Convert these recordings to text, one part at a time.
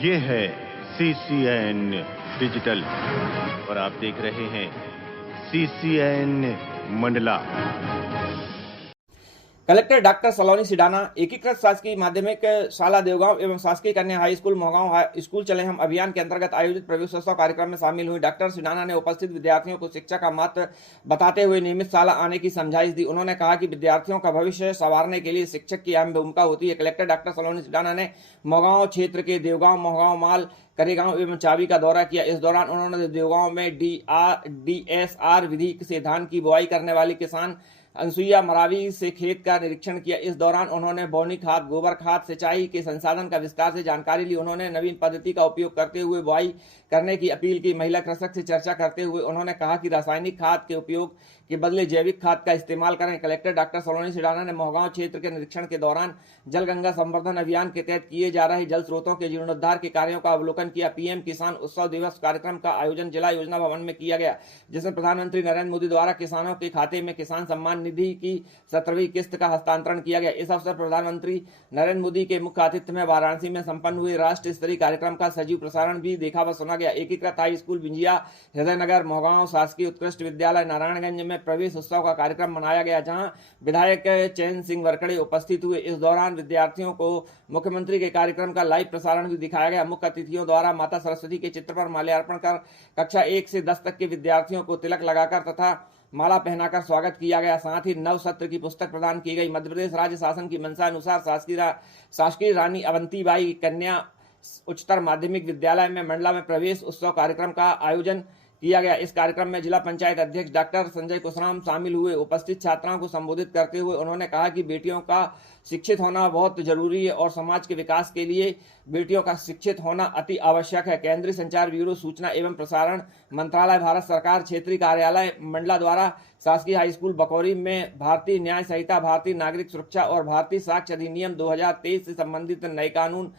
ये है CCN digital और आप देख रहे हैं CCN मंडला। कलेक्टर डॉक्टर सलोनी सिडाना एकीकृत शासकीय माध्यमिक शाला देवगांव एवं शासकीय कन्या हाई स्कूल मोहगांव स्कूल चले हम अभियान के अंतर्गत आयोजित प्रवेशोत्सव कार्यक्रम में शामिल हुई। डॉक्टर सिडाना ने उपस्थित विद्यार्थियों को शिक्षा का महत्व बताते हुए नियमित शाला आने की समझाइश दी। उन्होंने कहा कि विद्यार्थियों का भविष्य संवारने के लिए शिक्षक की अहम भूमिका होती है। कलेक्टर डॉक्टर सलोनी सिडाना ने मोहगांव क्षेत्र के देवगांव, मोहगांव माल, करेगांव एवं चाबी का दौरा किया। इस दौरान उन्होंने देवगांव में DSR विधि से धान की बुआई करने वाली किसान अनसुईया मरावी से खेत का निरीक्षण किया। इस दौरान उन्होंने बौनी खाद, गोबर खाद, सिंचाई के संसाधन का विस्तार से जानकारी ली। उन्होंने नवीन पद्धति का उपयोग करते हुए बुआई करने की अपील की। महिला कृषक से चर्चा करते हुए उन्होंने कहा कि रासायनिक खाद के उपयोग के बदले जैविक खाद का इस्तेमाल करें। कलेक्टर डॉक्टर सलोनी सिडाना ने मोहगांव क्षेत्र के निरीक्षण के दौरान जल गंगा संवर्धन अभियान के तहत किए जा रहे जल स्रोतों के जीर्णोद्धार के कार्यों का अवलोकन किया। पीएम किसान उत्सव दिवस कार्यक्रम का आयोजन जिला योजना भवन में किया गया, जिसमें प्रधानमंत्री नरेंद्र मोदी द्वारा किसानों के खाते में किसान सम्मान निधि की 17वीं किस्त का हस्तांतरण किया गया। इस अवसर पर प्रधानमंत्री नरेंद्र मोदी के मुख्य आतिथ्य में वाराणसी में संपन्न हुए राष्ट्र स्तरीय कार्यक्रम का सजीव प्रसारण भी देखा व सुना गया। एकीकृत हाई स्कूल बिंजिया, हृदयनगर, मोहगांव शासकीय उत्कृष्ट विद्यालय नारायणगंज में प्रवेश उत्सव का कार्यक्रम मनाया गया, जहां विधायक चैन सिंह वरकड़े उपस्थित हुए। इस दौरान विद्यार्थियों को मुख्यमंत्री के कार्यक्रम का लाइव प्रसारण भी दिखाया गया। मुख्य अतिथियों द्वारा माता सरस्वती के चित्र पर माल्यार्पण कर कक्षा 1 से 10 तक के विद्यार्थियों को तिलक लगाकर तथा माला पहनाकर स्वागत किया गया। साथ ही नव सत्र की पुस्तक प्रदान की गई। मध्य प्रदेश राज्य शासन की मंशा अनुसार शासकीय रानी अवंतीबाई कन्या उच्चतर माध्यमिक विद्यालय में मंडला में प्रवेश उत्सव कार्यक्रम का आयोजन किया गया। इस कार्यक्रम में जिला पंचायत अध्यक्ष डॉक्टर संजय कुशराम शामिल हुए। उपस्थित छात्राओं को संबोधित करते हुए उन्होंने कहा कि बेटियों का शिक्षित होना बहुत जरूरी है और समाज के विकास के लिए बेटियों का शिक्षित होना अति आवश्यक है। केंद्रीय संचार ब्यूरो, सूचना एवं प्रसारण मंत्रालय, भारत सरकार क्षेत्रीय कार्यालय मंडला द्वारा शासकीय हाई स्कूल बकौरी में भारतीय न्याय संहिता, भारतीय नागरिक सुरक्षा और भारतीय साक्ष्य अधिनियम 2023 से संबंधित नए कानून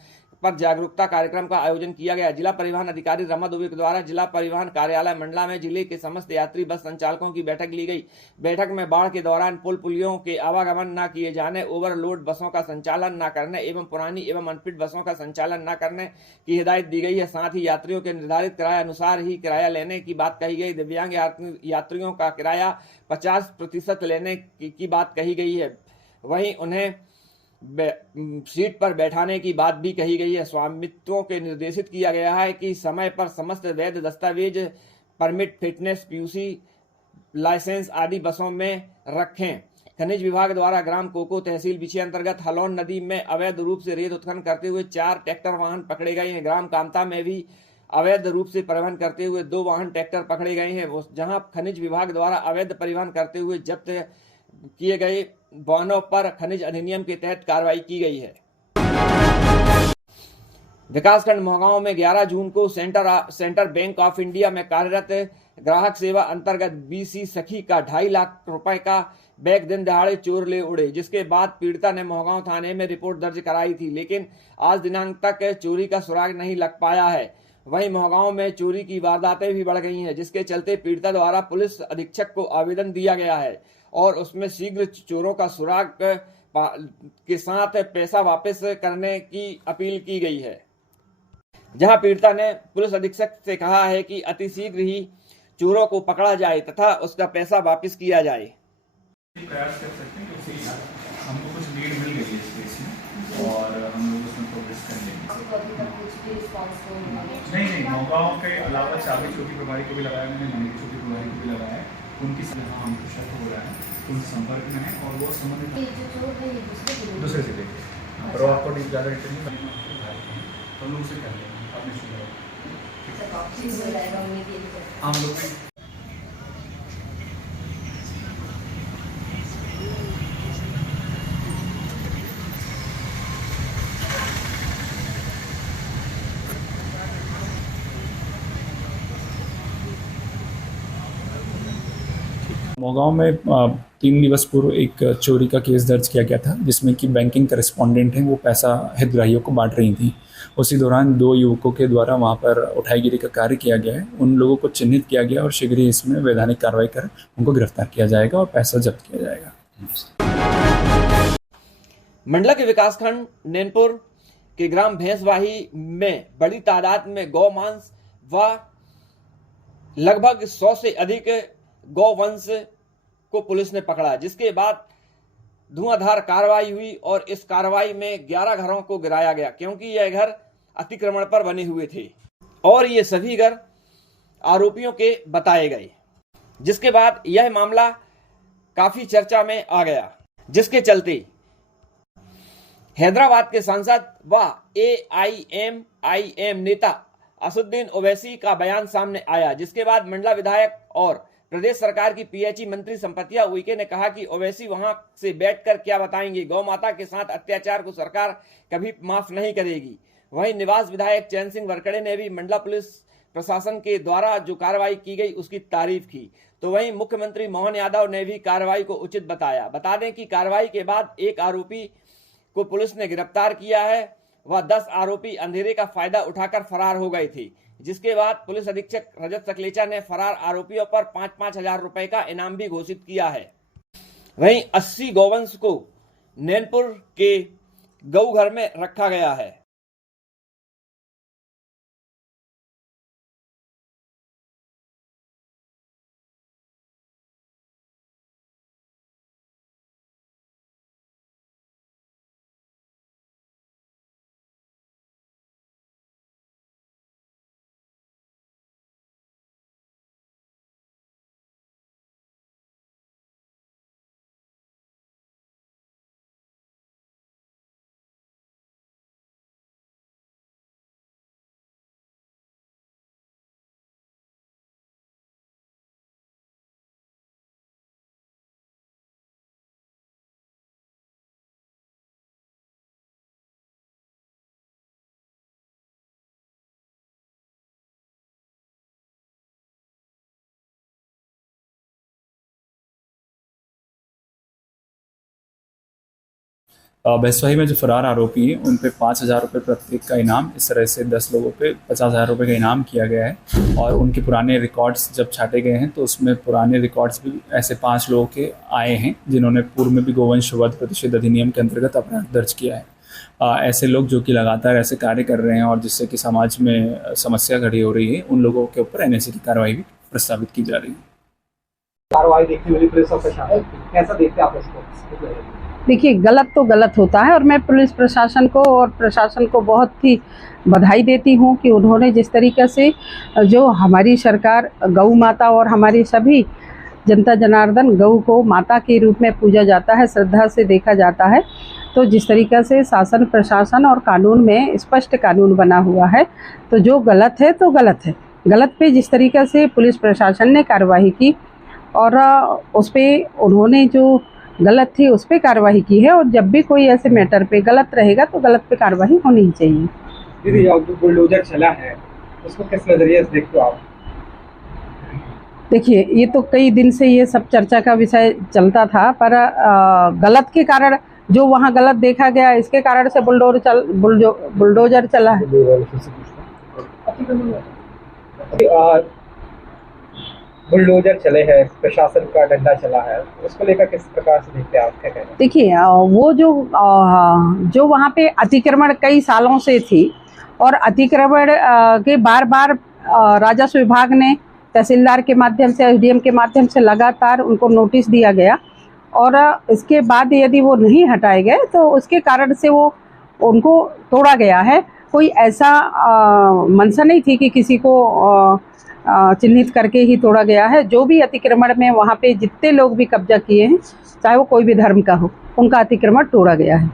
पर जागरूकता कार्यक्रम का आयोजन किया गया। जिला परिवहन अधिकारी रमा दुबे द्वारा जिला परिवहन कार्यालय मंडला में जिले के समस्त यात्री बस संचालकों की बैठक ली गई। बैठक में बाढ़ के दौरान पुल पुलियों के आवागमन न किए जाने, ओवरलोड बसों का संचालन न करने एवं पुरानी एवं अनफिट बसों का संचालन न करने की हिदायत दी गई है। साथ ही यात्रियों के निर्धारित किराए अनुसार ही किराया लेने की बात कही गई। दिव्यांग यात्रियों का किराया 50% लेने की बात कही गई है। वहीं उन्हें सीट पर बैठाने की बात भी कही गई है। स्वामित्वों के निर्देशित किया गया है कि समय पर समस्त वैध दस्तावेज, परमिट, फिटनेस, PUC लाइसेंस आदि बसों में रखें। खनिज विभाग द्वारा ग्राम कोको तहसील बिछे अंतर्गत हलौन नदी में अवैध रूप से रेत उत्खनन करते हुए 4 ट्रैक्टर वाहन पकड़े गए हैं। ग्राम कामता में भी अवैध रूप से परिवहन करते हुए 2 वाहन ट्रैक्टर पकड़े गए हैं, जहां खनिज विभाग द्वारा अवैध परिवहन करते हुए जब्त किए गए वाहनों पर खनिज अधिनियम के तहत कार्रवाई की गई है। विकासखंड मोहगांव में 11 जून को सेंट्रल बैंक ऑफ इंडिया में कार्यरत ग्राहक सेवा अंतर्गत BC सखी का 2.5 लाख रुपए का बैग दिन दहाड़े चोर ले उड़े, जिसके बाद पीड़िता ने मोहगांव थाने में रिपोर्ट दर्ज कराई थी, लेकिन आज दिनांक तक चोरी का सुराग नहीं लग पाया है। वहीं मोहगांव में चोरी की वारदातें भी बढ़ गई हैं, जिसके चलते पीड़िता द्वारा पुलिस अधीक्षक को आवेदन दिया गया है और उसमें शीघ्र चोरों का सुराग के साथ पैसा वापस करने की अपील की गई है। जहां पीड़िता ने पुलिस अधीक्षक से कहा है कि अति शीघ्र ही चोरों को पकड़ा जाए तथा उसका पैसा वापस किया जाए। प्रयास कर सकते हैं क्योंकि हमको कुछ लीड मिल गई है इस केस में और हम लोग उसमें प्रोग्रेस कर लेंगे। नहीं, मोहगांव के अलावा चाबी चौकी प्रभारी को भी लगाया मैंने, नई चौकी प्रभारी को भी लगाया है। उनकी हाँ हमको शक हो रहा है, उनके संपर्क में है और वो संबंधित दूसरे जिले के पर आपको ज़्यादा इंटरव्यू तो हम लोग उसे कर लेंगे। आपने शुक्रिया हम लोग मोहगांव में 3 दिवस पूर्व एक चोरी का केस दर्ज किया गया था, जिसमें कि बैंकिंग करेस्पॉन्डेंट हैं वो पैसा हितग्राहियों को बांट रही थी। उसी दौरान 2 युवकों के द्वारा वहां पर उठाईगिरी का कार्य किया गया है। उन लोगों को चिन्हित किया गया और शीघ्र ही इसमें वैधानिक कार्रवाई कर उनको गिरफ्तार किया जाएगा और पैसा जब्त किया जाएगा। मंडला के विकासखंड नैनपुर के ग्राम भैंसवाही में बड़ी तादाद में गौ मांस व लगभग 100 से अधिक गौवंश को पुलिस ने पकड़ा, जिसके बाद धुआंधार कार्रवाई हुई और इस कार्रवाई में 11 घरों को गिराया गया, क्योंकि यह घर अतिक्रमण पर बने हुए थे और ये सभी घर आरोपियों के बताए गए, जिसके बाद यह मामला काफी चर्चा में आ गया, जिसके चलते हैदराबाद के सांसद व AIMIM नेता असुद्दीन ओवैसी का बयान सामने आया, जिसके बाद मंडला विधायक और प्रदेश सरकार की PHE मंत्री संपतिया उइके ने कहा कि ओवैसी वहां से बैठकर क्या बताएंगे, गौ माता के साथ अत्याचार को सरकार कभी माफ नहीं करेगी। वहीं निवास विधायक चैन सिंह वरकड़े ने भी मंडला पुलिस प्रशासन के द्वारा जो कार्रवाई की गई उसकी तारीफ की। तो वहीं मुख्यमंत्री मोहन यादव ने भी कार्रवाई को उचित बताया। बता दें कि कार्रवाई के बाद एक आरोपी को पुलिस ने गिरफ्तार किया है, वह 10 आरोपी अंधेरे का फायदा उठाकर फरार हो गए थे, जिसके बाद पुलिस अधीक्षक रजत सकलेचा ने फरार आरोपियों पर 5-5 हजार रुपए का इनाम भी घोषित किया है। वहीं 80 गौवंश को नैनपुर के गौ घर में रखा गया है। भैंसवाही में जो फरार आरोपी हैं उन पे 5,000 रुपये प्रत्येक का इनाम, इस तरह से 10 लोगों पे 50,000 रुपये का इनाम किया गया है। और उनके पुराने रिकॉर्ड्स जब छाटे गए हैं तो उसमें पुराने रिकॉर्ड्स भी ऐसे 5 लोगों के आए हैं जिन्होंने पूर्व में भी गोवंश वध प्रतिषेध अधिनियम के अंतर्गत अपराध दर्ज किया है। ऐसे लोग जो कि लगातार ऐसे कार्य कर रहे हैं और जिससे कि समाज में समस्या खड़ी हो रही है, उन लोगों के ऊपर NSA की कार्रवाई भी प्रस्तावित की जा रही है। कार्रवाई देखने वाली पुलिस और प्रशासन कैसा देखते हैं आप इसको? देखिए, गलत तो गलत होता है और मैं पुलिस प्रशासन को और प्रशासन को बहुत ही बधाई देती हूँ कि उन्होंने जिस तरीके से जो हमारी सरकार गौ माता और हमारी सभी जनता जनार्दन गौ को माता के रूप में पूजा जाता है, श्रद्धा से देखा जाता है, तो जिस तरीके से शासन प्रशासन और कानून में स्पष्ट कानून बना हुआ है, तो जो गलत है तो गलत है। गलत पे जिस तरीके से पुलिस प्रशासन ने कार्रवाई की और उस पर उन्होंने जो गलत थी उस पर कार्रवाई की है, और जब भी कोई ऐसे मैटर पे गलत रहेगा तो गलत पे कार्रवाई होनी ही चाहिए। दीदी, जो बुलडोजर चला है उसको किस नजरिए से देखते हो आप? देखिए, ये तो कई दिन से ये सब चर्चा का विषय चलता था, पर गलत के कारण जो वहाँ गलत देखा गया इसके कारण से बुलडोजर चला है। बुलडोजर चले हैं, प्रशासन का डंडा चला है, उसको लेकर किस प्रकार से देखते हैं आप? क्या कहते हैं? देखिए, वो जो वहाँ पे अतिक्रमण कई सालों से थी और अतिक्रमण के बार बार राजस्व विभाग ने तहसीलदार के माध्यम से SDM के माध्यम से लगातार उनको नोटिस दिया गया, और इसके बाद यदि वो नहीं हटाए गए तो उसके कारण से वो उनको तोड़ा गया है। कोई ऐसा मंशा नहीं थी कि किसी को चिन्हित करके ही तोड़ा गया है। जो भी अतिक्रमण में वहाँ पे जितने लोग भी कब्जा किए हैं, चाहे वो कोई भी धर्म का हो, उनका अतिक्रमण तोड़ा गया है।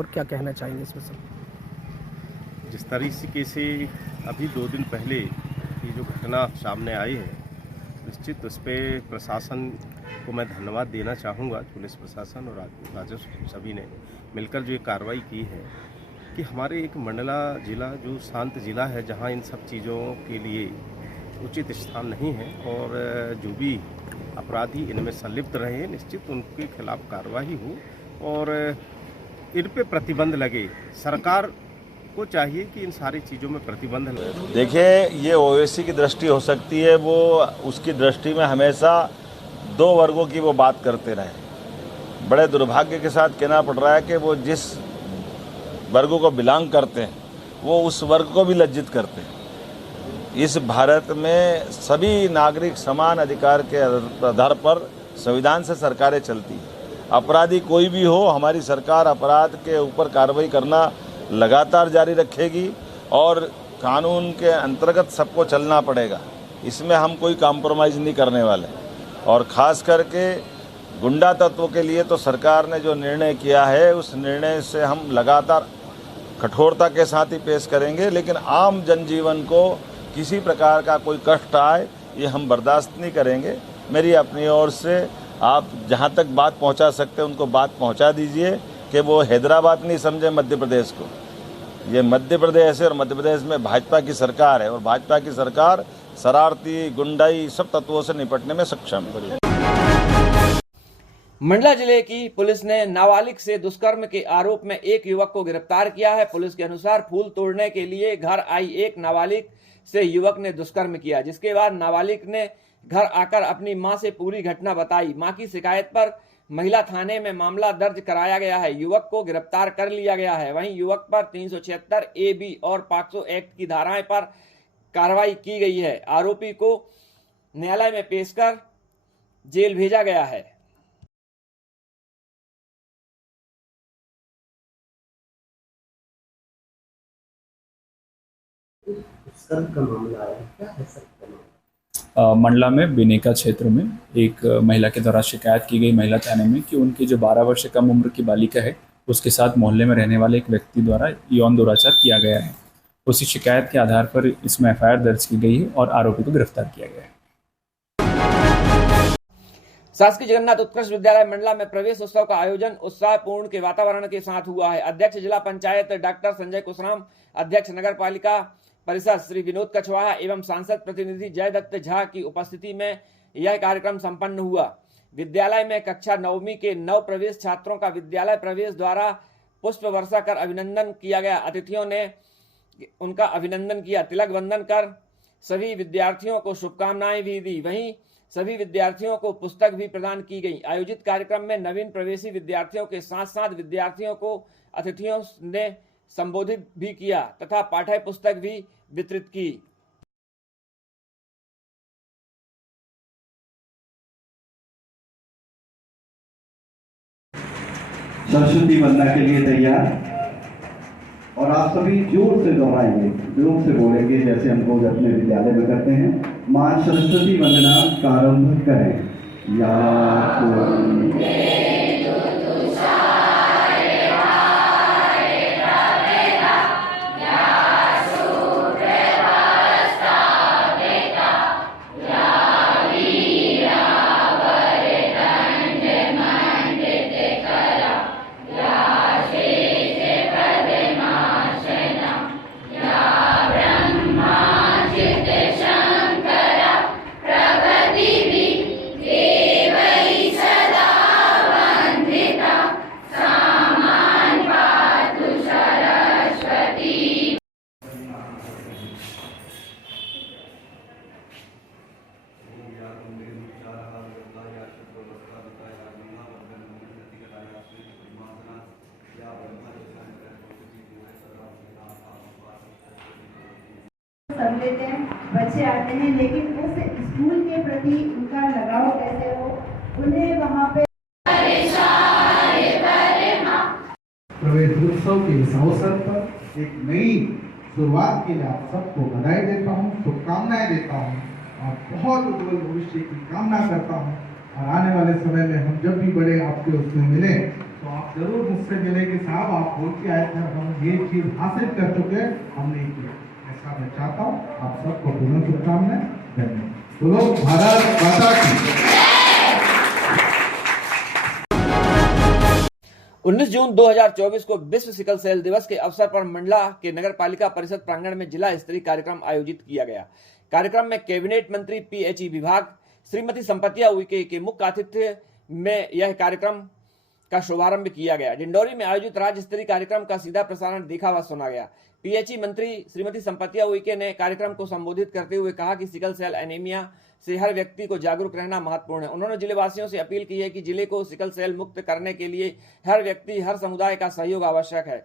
और क्या कहना चाहेंगे इसमें सब? जिस तरीके से अभी 2 दिन पहले ये जो घटना सामने आई है, निश्चित उस पर प्रशासन को मैं धन्यवाद देना चाहूँगा। पुलिस प्रशासन और राजस्व सभी ने मिलकर जो ये कार्रवाई की है कि हमारे एक मंडला ज़िला जो शांत ज़िला है, जहाँ इन सब चीज़ों के लिए उचित स्थान नहीं है, और जो भी अपराधी इनमें संलिप्त रहे हैं, निश्चित उनके खिलाफ कार्रवाई हो और इन पे प्रतिबंध लगे। सरकार को चाहिए कि इन सारी चीज़ों में प्रतिबंध लगे। देखिए, ये ओवैसी की दृष्टि हो सकती है, वो उसकी दृष्टि में हमेशा 2 वर्गों की वो बात करते रहे। बड़े दुर्भाग्य के साथ कहना पड़ रहा है कि वो जिस वर्ग को बिलोंग करते हैं वो उस वर्ग को भी लज्जित करते हैं। इस भारत में सभी नागरिक समान अधिकार के आधार पर संविधान से सरकारें चलती हैं। अपराधी कोई भी हो, हमारी सरकार अपराध के ऊपर कार्रवाई करना लगातार जारी रखेगी और कानून के अंतर्गत सबको चलना पड़ेगा। इसमें हम कोई कॉम्प्रोमाइज़ नहीं करने वाले। और ख़ास करके गुंडा तत्वों के लिए तो सरकार ने जो निर्णय किया है उस निर्णय से हम लगातार कठोरता के साथ ही पेश करेंगे, लेकिन आम जनजीवन को किसी प्रकार का कोई कष्ट आए ये हम बर्दाश्त नहीं करेंगे। मेरी अपनी ओर से आप जहां तक बात पहुंचा सकते हैं उनको बात पहुंचा दीजिए कि वो हैदराबाद नहीं समझे मध्य प्रदेश को। ये मध्य प्रदेश है और मध्य प्रदेश में भाजपा की सरकार है और भाजपा की सरकार शरारती गुंडाई सब तत्वों से निपटने में सक्षम है। मंडला जिले की पुलिस ने नाबालिग से दुष्कर्म के आरोप में एक युवक को गिरफ्तार किया है। पुलिस के अनुसार फूल तोड़ने के लिए घर आई एक नाबालिग से युवक ने दुष्कर्म किया, जिसके बाद नाबालिग ने घर आकर अपनी मां से पूरी घटना बताई। मां की शिकायत पर महिला थाने में मामला दर्ज कराया गया है। युवक को गिरफ्तार कर लिया गया है। वहीं युवक पर 376 AB और पॉक्सो एक्ट की धाराएं पर कार्रवाई की गई है। आरोपी को न्यायालय में पेश कर जेल भेजा गया है। मंडला में बिनेका क्षेत्र में एक महिला के द्वारा शिकायत की गई महिला थाने में कि उनकी जो 12 वर्ष से कम उम्र की बालिका है उसके साथ मोहल्ले में रहने वाले एक व्यक्ति द्वारा यौन दुराचार किया गया है। उसी शिकायत के आधार पर इसमें FIR दर्ज की गई है और आरोपी को गिरफ्तार किया गया है। शासकीय जगन्नाथ उत्कृष्ट विद्यालय मंडला में प्रवेश उत्सव का आयोजन उत्साहपूर्ण के वातावरण के साथ हुआ है। अध्यक्ष जिला पंचायत डॉक्टर संजय कुशराम, अध्यक्ष नगर पालिका परिषद श्री विनोद कछवाहा एवं सांसद प्रतिनिधि जयदत्त झा की उपस्थिति में यह कार्यक्रम संपन्न हुआ। विद्यालय में कक्षा 9वीं के नव प्रवेश छात्रों का विद्यालय प्रवेश द्वारा पुष्प वर्षा कर अभिनंदन किया गया। अतिथियों ने उनका अभिनंदन किया, तिलक बंधन कर सभी विद्यार्थियों को शुभकामनाएं भी दी। वहीं सभी विद्यार्थियों को पुस्तक भी प्रदान की गई। आयोजित कार्यक्रम में नवीन प्रवेशी विद्यार्थियों के साथ साथ विद्यार्थियों को अतिथियों ने संबोधित भी किया तथा पाठ्य पुस्तक भी वितरित की। सरस्वती वंदना के लिए तैयार, और आप सभी जोर से दोहराएंगे, जोर से बोलेंगे जैसे हम लोग अपने विद्यालय में करते हैं। मां सरस्वती वंदना प्रारंभ करें। सब लेते हैं, बच्चे आते हैं, लेकिन उस स्कूल के प्रति उनका लगाव कैसे हो, उन्हें वहाँ पे प्रवेशोत्सव के इस अवसर पर एक नई शुरुआत के लिए आप सबको बधाई देता हूँ, शुभकामनाएं देता हूँ और बहुत उज्जवल भविष्य की कामना करता हूँ। और आने वाले समय में हम जब भी बड़े आपके उसमें मिले तो आप जरूर मुझसे मिले कि साहब आप बोल के आए थे, हम ये चीज हासिल कर चुके हैं, हम नहीं किया। ऐसा मैं चाहता हूँ। आप सबको पुनः शुभकामनाएं। धन्यवाद। बोलो भारत माता की। 19 जून 2024 को विश्व सिकल सेल दिवस के अवसर पर मंडला के नगर पालिका परिषद प्रांगण में जिला स्तरीय कार्यक्रम आयोजित किया गया। कार्यक्रम में कैबिनेट मंत्री PHE विभाग श्रीमती संपतिया उइके के मुख्य आतिथ्य में यह कार्यक्रम का शुभारंभ किया गया। डिंडोरी में आयोजित राज्य स्तरीय कार्यक्रम का सीधा प्रसारण देखा व सुना गया। पीएचई मंत्री श्रीमती संपतिया उइके ने कार्यक्रम को संबोधित करते हुए कहा कि सिकल सेल एनीमिया से हर व्यक्ति को जागरूक रहना महत्वपूर्ण है। उन्होंने जिले वासियों से अपील की है कि जिले को सिकल सेल मुक्त करने के लिए हर व्यक्ति, हर समुदाय का सहयोग आवश्यक है।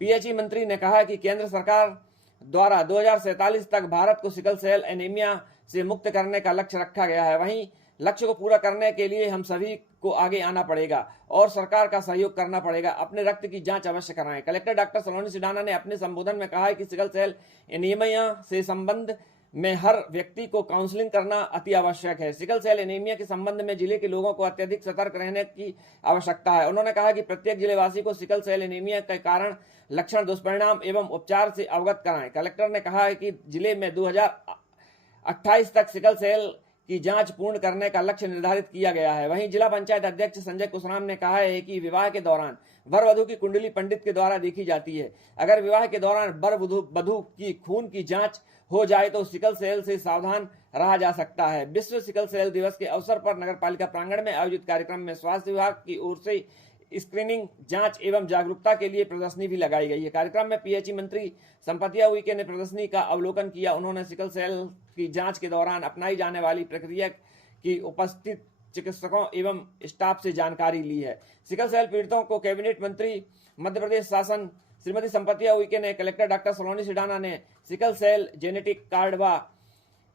पीएचई मंत्री ने कहा कि केंद्र सरकार द्वारा 2047 तक भारत को सिकल सेल एनीमिया से मुक्त करने का लक्ष्य रखा गया है। वहीं लक्ष्य को पूरा करने के लिए हम सभी को आगे आना पड़ेगा और सरकार का सहयोग करना पड़ेगा। अपने रक्त की जांच अवश्य कराएं। कलेक्टर डॉक्टर सलोनी सिडाना ने अपने संबोधन में कहा है कि सिकल सेल एनीमिया से संबंध में हर व्यक्ति को काउंसलिंग करना अति आवश्यक है। सिकल सेल एनीमिया के संबंध में जिले के लोगों को अत्यधिक सतर्क रहने की आवश्यकता है। उन्होंने कहा कि प्रत्येक जिलेवासी को सिकल सेल एनीमिया के कारण, लक्षण, दुष्परिणाम एवं उपचार से अवगत कराएं। कलेक्टर ने कहा है कि जिले में 2028 तक सिकल सेल की जांच पूर्ण करने का लक्ष्य निर्धारित किया गया है। वहीं जिला पंचायत अध्यक्ष संजय कुशराम ने कहा है कि विवाह के दौरान वर वधु की कुंडली पंडित के द्वारा देखी जाती है। अगर विवाह के दौरान वर वधु की खून की जांच हो जाए तो सिकल सेल से सावधान रहा जा सकता है। विश्व सिकल सेल दिवस के अवसर पर नगरपालिका प्रांगण में आयोजित कार्यक्रम में स्वास्थ्य विभाग की ओर से स्क्रीनिंग, जांच एवं जागरूकता के लिए प्रदर्शनी भी लगाई गई है। कार्यक्रम में पीएचई मंत्री संपतिया उइके ने प्रदर्शनी का अवलोकन किया। उन्होंने सिकल सेल की जांच के दौरान अपनाई जाने वाली प्रक्रिया की उपस्थित चिकित्सकों एवं स्टाफ से जानकारी ली है। सिकल सेल पीड़ितों को कैबिनेट मंत्री मध्य प्रदेश शासन श्रीमती संपतिया उइके ने कलेक्टर डॉक्टर सलोनी सिडाना ने सिकल सेल जेनेटिक कार्ड व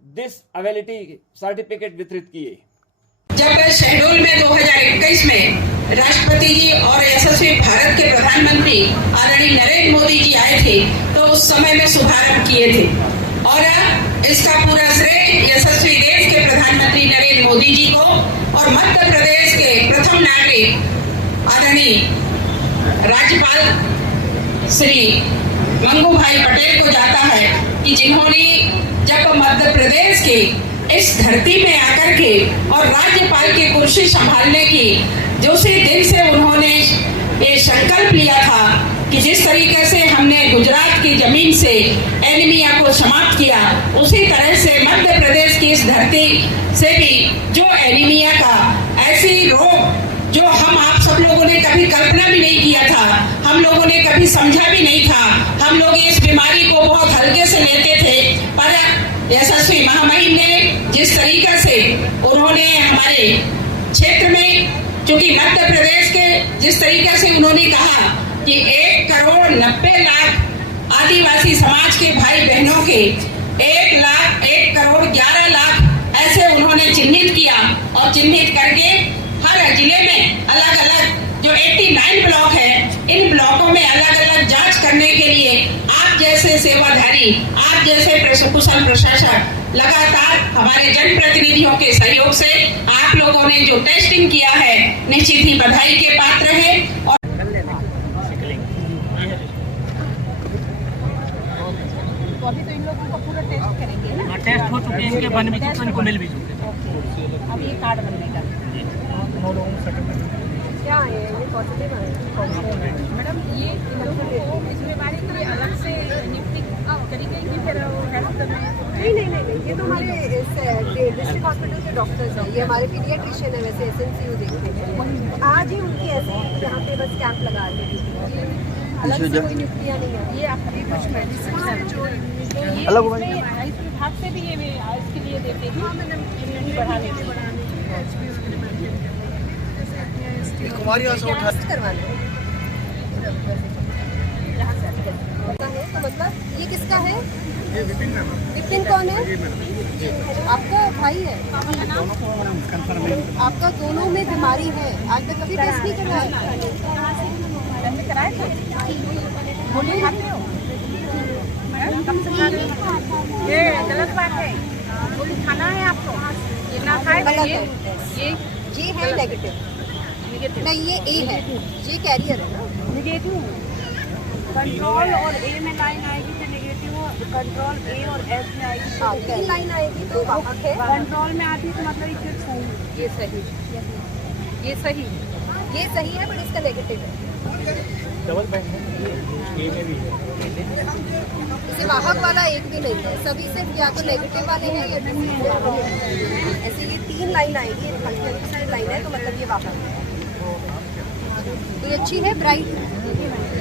डिसएबिलिटी सर्टिफिकेट वितरित किए। जब शहडोल में 2021 में राष्ट्रपति जी और यशस्वी भारत के प्रधानमंत्री आदरणीय नरेंद्र मोदी जी आए थे तो उस समय में शुभारंभ किए थे और इसका पूरा श्रेय यशस्वी देश के प्रधानमंत्री नरेंद्र मोदी जी को और मध्य प्रदेश के प्रथम नागरिक आदरणीय राज्यपाल श्री मंगू भाई पटेल को जाता है कि जिन्होंने जब मध्य प्रदेश के इस धरती में आकर के और राज्यपाल की कुर्सी संभालने की जो से दिन से उन्होंने ये संकल्प लिया था कि जिस तरीके से हमने गुजरात की जमीन से एनीमिया को समाप्त किया, उसी तरह से मध्य प्रदेश की इस धरती से भी जो एनीमिया का ऐसी रोग जो हम आप सब लोगों ने कभी कल्पना भी नहीं किया था, हम लोगों ने कभी समझा भी नहीं था, हम लोग इस बीमारी को बहुत हल्के से लेते थे, पर यशस्वी महामहिम ने जिस तरीके से उन्होंने हमारे क्षेत्र में, क्योंकि मध्य प्रदेश के जिस तरीके से उन्होंने कहा कि 1 करोड़ 90 लाख आदिवासी समाज के भाई बहनों के 1 करोड़ 11 लाख ऐसे उन्होंने चिन्हित किया और चिन्हित करके हर जिले में अलग अलग जो 89 ब्लॉक है, इन ब्लॉकों में अलग अलग जांच करने के लिए आप जैसे सेवाधारी, आप जैसे कुशल प्रशासक लगातार हमारे जनप्रतिनिधियों के सहयोग से आप लोगों ने जो टेस्टिंग किया है निश्चित ही बधाई के पात्र है। और अभी तो इन लोगों का पूरा टेस्ट करेंगे ना? टेस्ट हो चुके हैं, इनके बन भी चुके, इनको मिल भी चुके। अब ये कार्ड बनने का क्या है? ये पॉजिटिव है मैडम। ये इस बीमारी के लिए अलग से नियुक्ति करी गई कि फिर हेल्प करना है? नहीं, ये तो हमारे डिस्ट्रिक्ट हॉस्पिटल के डॉक्टर्स हैं, ये हमारे पीडियाट्रिशियन है, वैसे एसएनसीयू देखते हैं। आज ही उनकी ऐसे यहाँ पे बस कैंप लगा रहे हैं, अलग से कोई नियुक्तियाँ नहीं है। ये आपकी कुछ मेडिसिन है जो अलग इस विभाग से भी ये इसके लिए देते हैं इम्यूनिटी बढ़ाने के लिए। कुमारी करवाना है तो मतलब ये किसका है? विपिन कौन है? आपका भाई है? आपका दोनों में बीमारी है, आज तक कभी टेस्ट नहीं करवाया? गोली खाते हो? ये गलत बात है, गोली खाना है आपको, ये ना खाए। ये है नेगेटिव नहीं, ये ए है, ये कैरियर है ना। नेगेटिव कंट्रोल और ए में लाइन आएगी तो नेगेटिव, कंट्रोल ए और एस में आएगी तो तीन लाइन आएगी तो कंट्रोल में आती तो मतलब ये सही, ये सही, ये सही, ये सही है बट इसका नेगेटिव है। डबल बैंड है, ए में भी है। इसे वाहक वाला एक भी नहीं है, सभी से या तो नेगेटिव वाले हैं या ऐसे ये 3 लाइन आएगी, लाइन है तो मतलब ये वाहक है। तो ये अच्छी है, ब्राइट।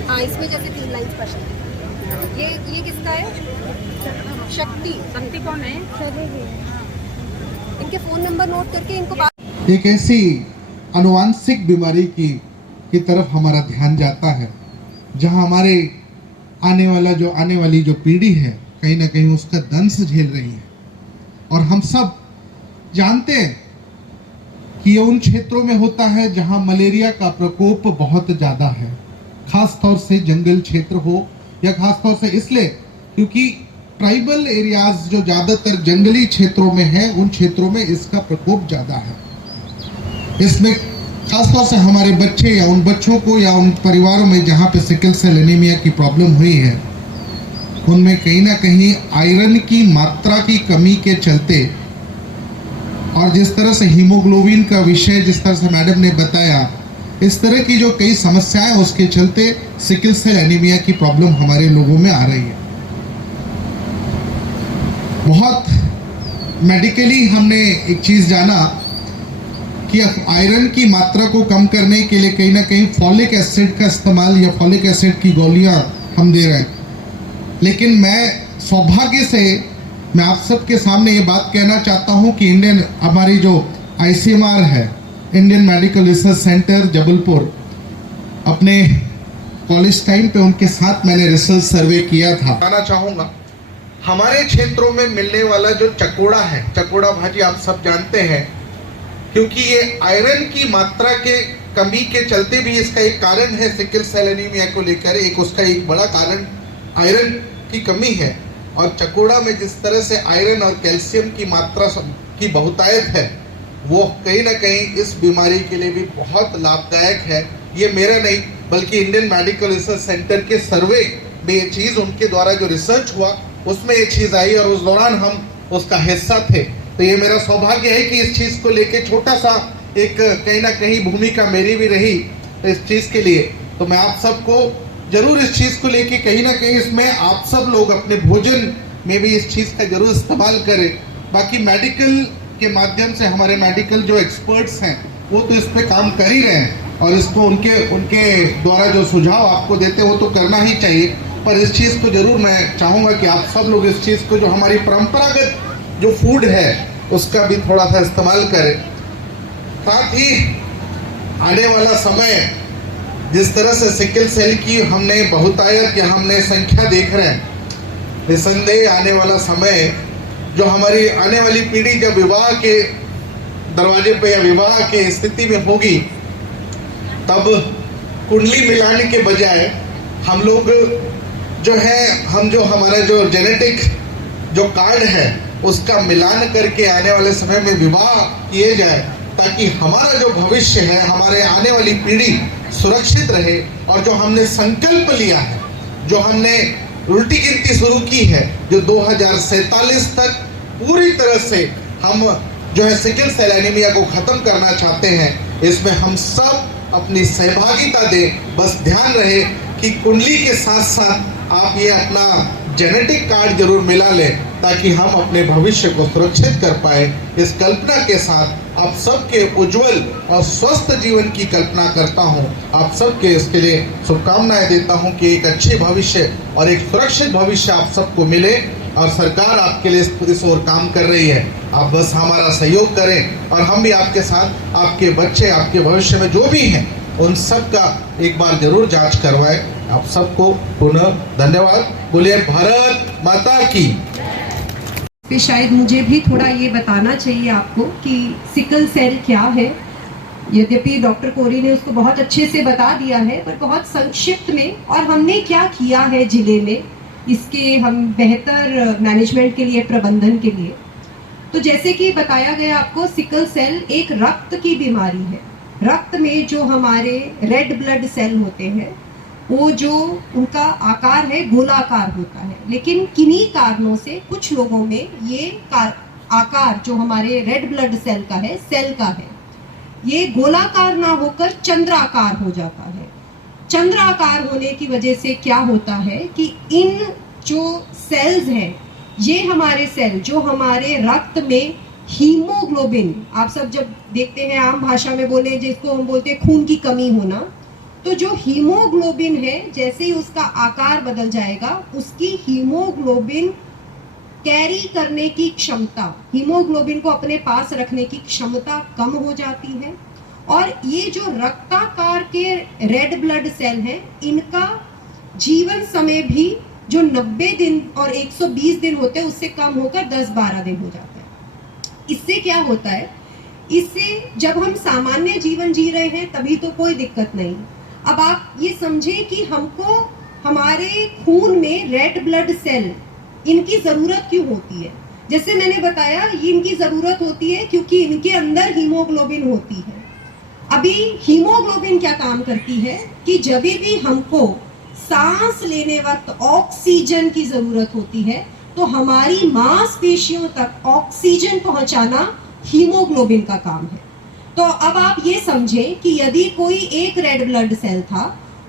हाँ, इसमें जैसे 3 लाइन स्पष्ट है। ये किसका है? शक्ति। शक्ति कौन है? इनके फ़ोन नंबर नोट करके इनको एक ऐसी अनुवांशिक बीमारी की तरफ हमारा ध्यान जाता है जहां हमारे आने वाली जो पीढ़ी है कहीं ना कहीं उसका दंश झेल रही है। और हम सब जानते हैं कि ये उन क्षेत्रों में होता है जहां मलेरिया का प्रकोप बहुत ज़्यादा है, खास तौर से जंगल क्षेत्र हो या खास तौर से इसलिए क्योंकि ट्राइबल एरियाज जो ज़्यादातर जंगली क्षेत्रों में है उन क्षेत्रों में इसका प्रकोप ज़्यादा है। इसमें खासतौर से हमारे बच्चे या उन बच्चों को या उन परिवारों में जहाँ पे सिकल सेल एनीमिया की प्रॉब्लम हुई है उनमें कहीं ना कहीं आयरन की मात्रा की कमी के चलते और जिस तरह से हीमोग्लोबिन का विषय जिस तरह से मैडम ने बताया, इस तरह की जो कई समस्याएं उसके चलते सिकल सेल एनीमिया की प्रॉब्लम हमारे लोगों में आ रही है। बहुत मेडिकली हमने एक चीज़ जाना कि आयरन की मात्रा को कम करने के लिए कहीं ना कहीं फॉलिक एसिड का इस्तेमाल या फॉलिक एसिड की गोलियां हम दे रहे हैं। लेकिन मैं सौभाग्य से मैं आप सबके सामने ये बात कहना चाहता हूं कि हमारी जो ICMR है, Indian medical research centre Jabalpur, अपने कॉलेज टाइम पे उनके साथ मैंने रिसर्च सर्वे किया था। बताना चाहूँगा हमारे क्षेत्रों में मिलने वाला जो चकोड़ा है, चकोड़ा भाजी आप सब जानते हैं, क्योंकि ये आयरन की मात्रा के कमी के चलते भी इसका एक कारण है सिकल सेल एनीमिया को लेकर, उसका एक बड़ा कारण आयरन की कमी है। और चकोड़ा में जिस तरह से आयरन और कैल्शियम की मात्रा की बहुतायत है वो कहीं ना कहीं इस बीमारी के लिए भी बहुत लाभदायक है। ये मेरा नहीं बल्कि इंडियन मेडिकल रिसर्च सेंटर के सर्वे में ये चीज़ उनके द्वारा जो रिसर्च हुआ उसमें ये चीज़ आई और उस दौरान हम उसका हिस्सा थे। तो ये मेरा सौभाग्य है कि इस चीज़ को लेके छोटा सा एक कहीं ना कहीं भूमिका मेरी भी रही इस चीज़ के लिए। तो मैं आप सबको जरूर इस चीज़ को लेके कहीं ना कहीं इसमें आप सब लोग अपने भोजन में भी इस चीज़ का जरूर इस्तेमाल करें। बाकी मेडिकल के माध्यम से हमारे मेडिकल जो एक्सपर्ट्स हैं वो तो इस पर काम कर ही रहे हैं और इसको उनके द्वारा जो सुझाव आपको देते हैं वो तो करना ही चाहिए। पर इस चीज़ को जरूर मैं चाहूँगा कि आप सब लोग इस चीज़ को जो हमारी परंपरागत जो फूड है उसका भी थोड़ा सा इस्तेमाल करें। साथ ही आने वाला समय जिस तरह से सिकल सेल की हमने बहुतायत या हमने संख्या देख रहे हैं, निसंदेह आने वाला समय जो हमारी आने वाली पीढ़ी जब विवाह के दरवाजे पे या विवाह के स्थिति में होगी तब कुंडली मिलाने के बजाय हम लोग जो हमारा जो जेनेटिक जो कार्ड है उसका मिलान करके आने वाले समय में विवाह किए जाए ताकि हमारा जो भविष्य है, हमारे आने वाली पीढ़ी सुरक्षित रहे। और जो हमने संकल्प लिया है, जो हमने उल्टी गिनती शुरू की है, जो 2047 तक पूरी तरह से हम जो है सिकल सेल एनीमिया को खत्म करना चाहते हैं, इसमें हम सब अपनी सहभागिता दें। बस ध्यान रहे कि कुंडली के साथ साथ आप ये अपना जेनेटिक कार्ड जरूर मिला लें ताकि हम अपने भविष्य को सुरक्षित कर पाए। इस कल्पना के साथ आप सबके उज्जवल और स्वस्थ जीवन की कल्पना करता हूं। आप सबके इसके लिए शुभकामनाएं देता हूं कि एक अच्छे भविष्य और एक सुरक्षित भविष्य आप सबको मिले और सरकार आपके लिए इस ओर काम कर रही है। आप बस हमारा सहयोग करें और हम भी आपके साथ, आपके बच्चे, आपके भविष्य में जो भी हैं उन सब का एक बार जरूर जांच करवाएं। आप सबको पुनः धन्यवाद। बोलिए भारत माता की। फिर शायद मुझे भी थोड़ा ये बताना चाहिए आपको कि सिकल सेल क्या है। यद्यपि डॉक्टर कोरी ने उसको बहुत अच्छे से बता दिया है पर बहुत संक्षिप्त में, और हमने क्या किया है जिले में इसके हम बेहतर मैनेजमेंट के लिए, प्रबंधन के लिए। तो जैसे कि बताया गया आपको, सिकल सेल एक रक्त की बीमारी है। रक्त में जो हमारे रेड ब्लड सेल होते हैं वो जो उनका आकार है गोलाकार होता है, लेकिन किन्हीं कारणों से कुछ लोगों में ये आकार जो हमारे रेड ब्लड सेल का है, सेल का है, ये गोलाकार ना होकर चंद्राकार हो जाता है। चंद्राकार होने की वजह से क्या होता है कि इन जो सेल्स हैं, ये हमारे सेल जो हमारे रक्त में हीमोग्लोबिन, आप सब जब देखते हैं आम भाषा में बोले जिसको हम बोलते हैं खून की कमी होना, तो जो हीमोग्लोबिन है, जैसे ही उसका आकार बदल जाएगा, उसकी हीमोग्लोबिन कैरी करने की क्षमता, हीमोग्लोबिन को अपने पास रखने की क्षमता कम हो जाती है। और ये जो रक्ताकार के रेड ब्लड सेल हैं, इनका जीवन समय भी जो 90 दिन और 120 दिन होते हैं उससे कम होकर 10-12 दिन हो जाता है। इससे क्या होता है, इससे जब हम सामान्य जीवन जी रहे हैं तभी तो कोई दिक्कत नहीं। अब आप ये समझें कि हमको हमारे खून में रेड ब्लड सेल, इनकी जरूरत क्यों होती है। जैसे मैंने बताया, ये इनकी जरूरत होती है क्योंकि इनके अंदर हीमोग्लोबिन होती है। अभी हीमोग्लोबिन क्या काम करती है कि जब भी हमको सांस लेने वक्त ऑक्सीजन की जरूरत होती है तो हमारी मांसपेशियों तक ऑक्सीजन पहुंचाना हीमोग्लोबिन का काम है। तो अब आप ये समझें कि यदि कोई एक रेड ब्लड सेल था,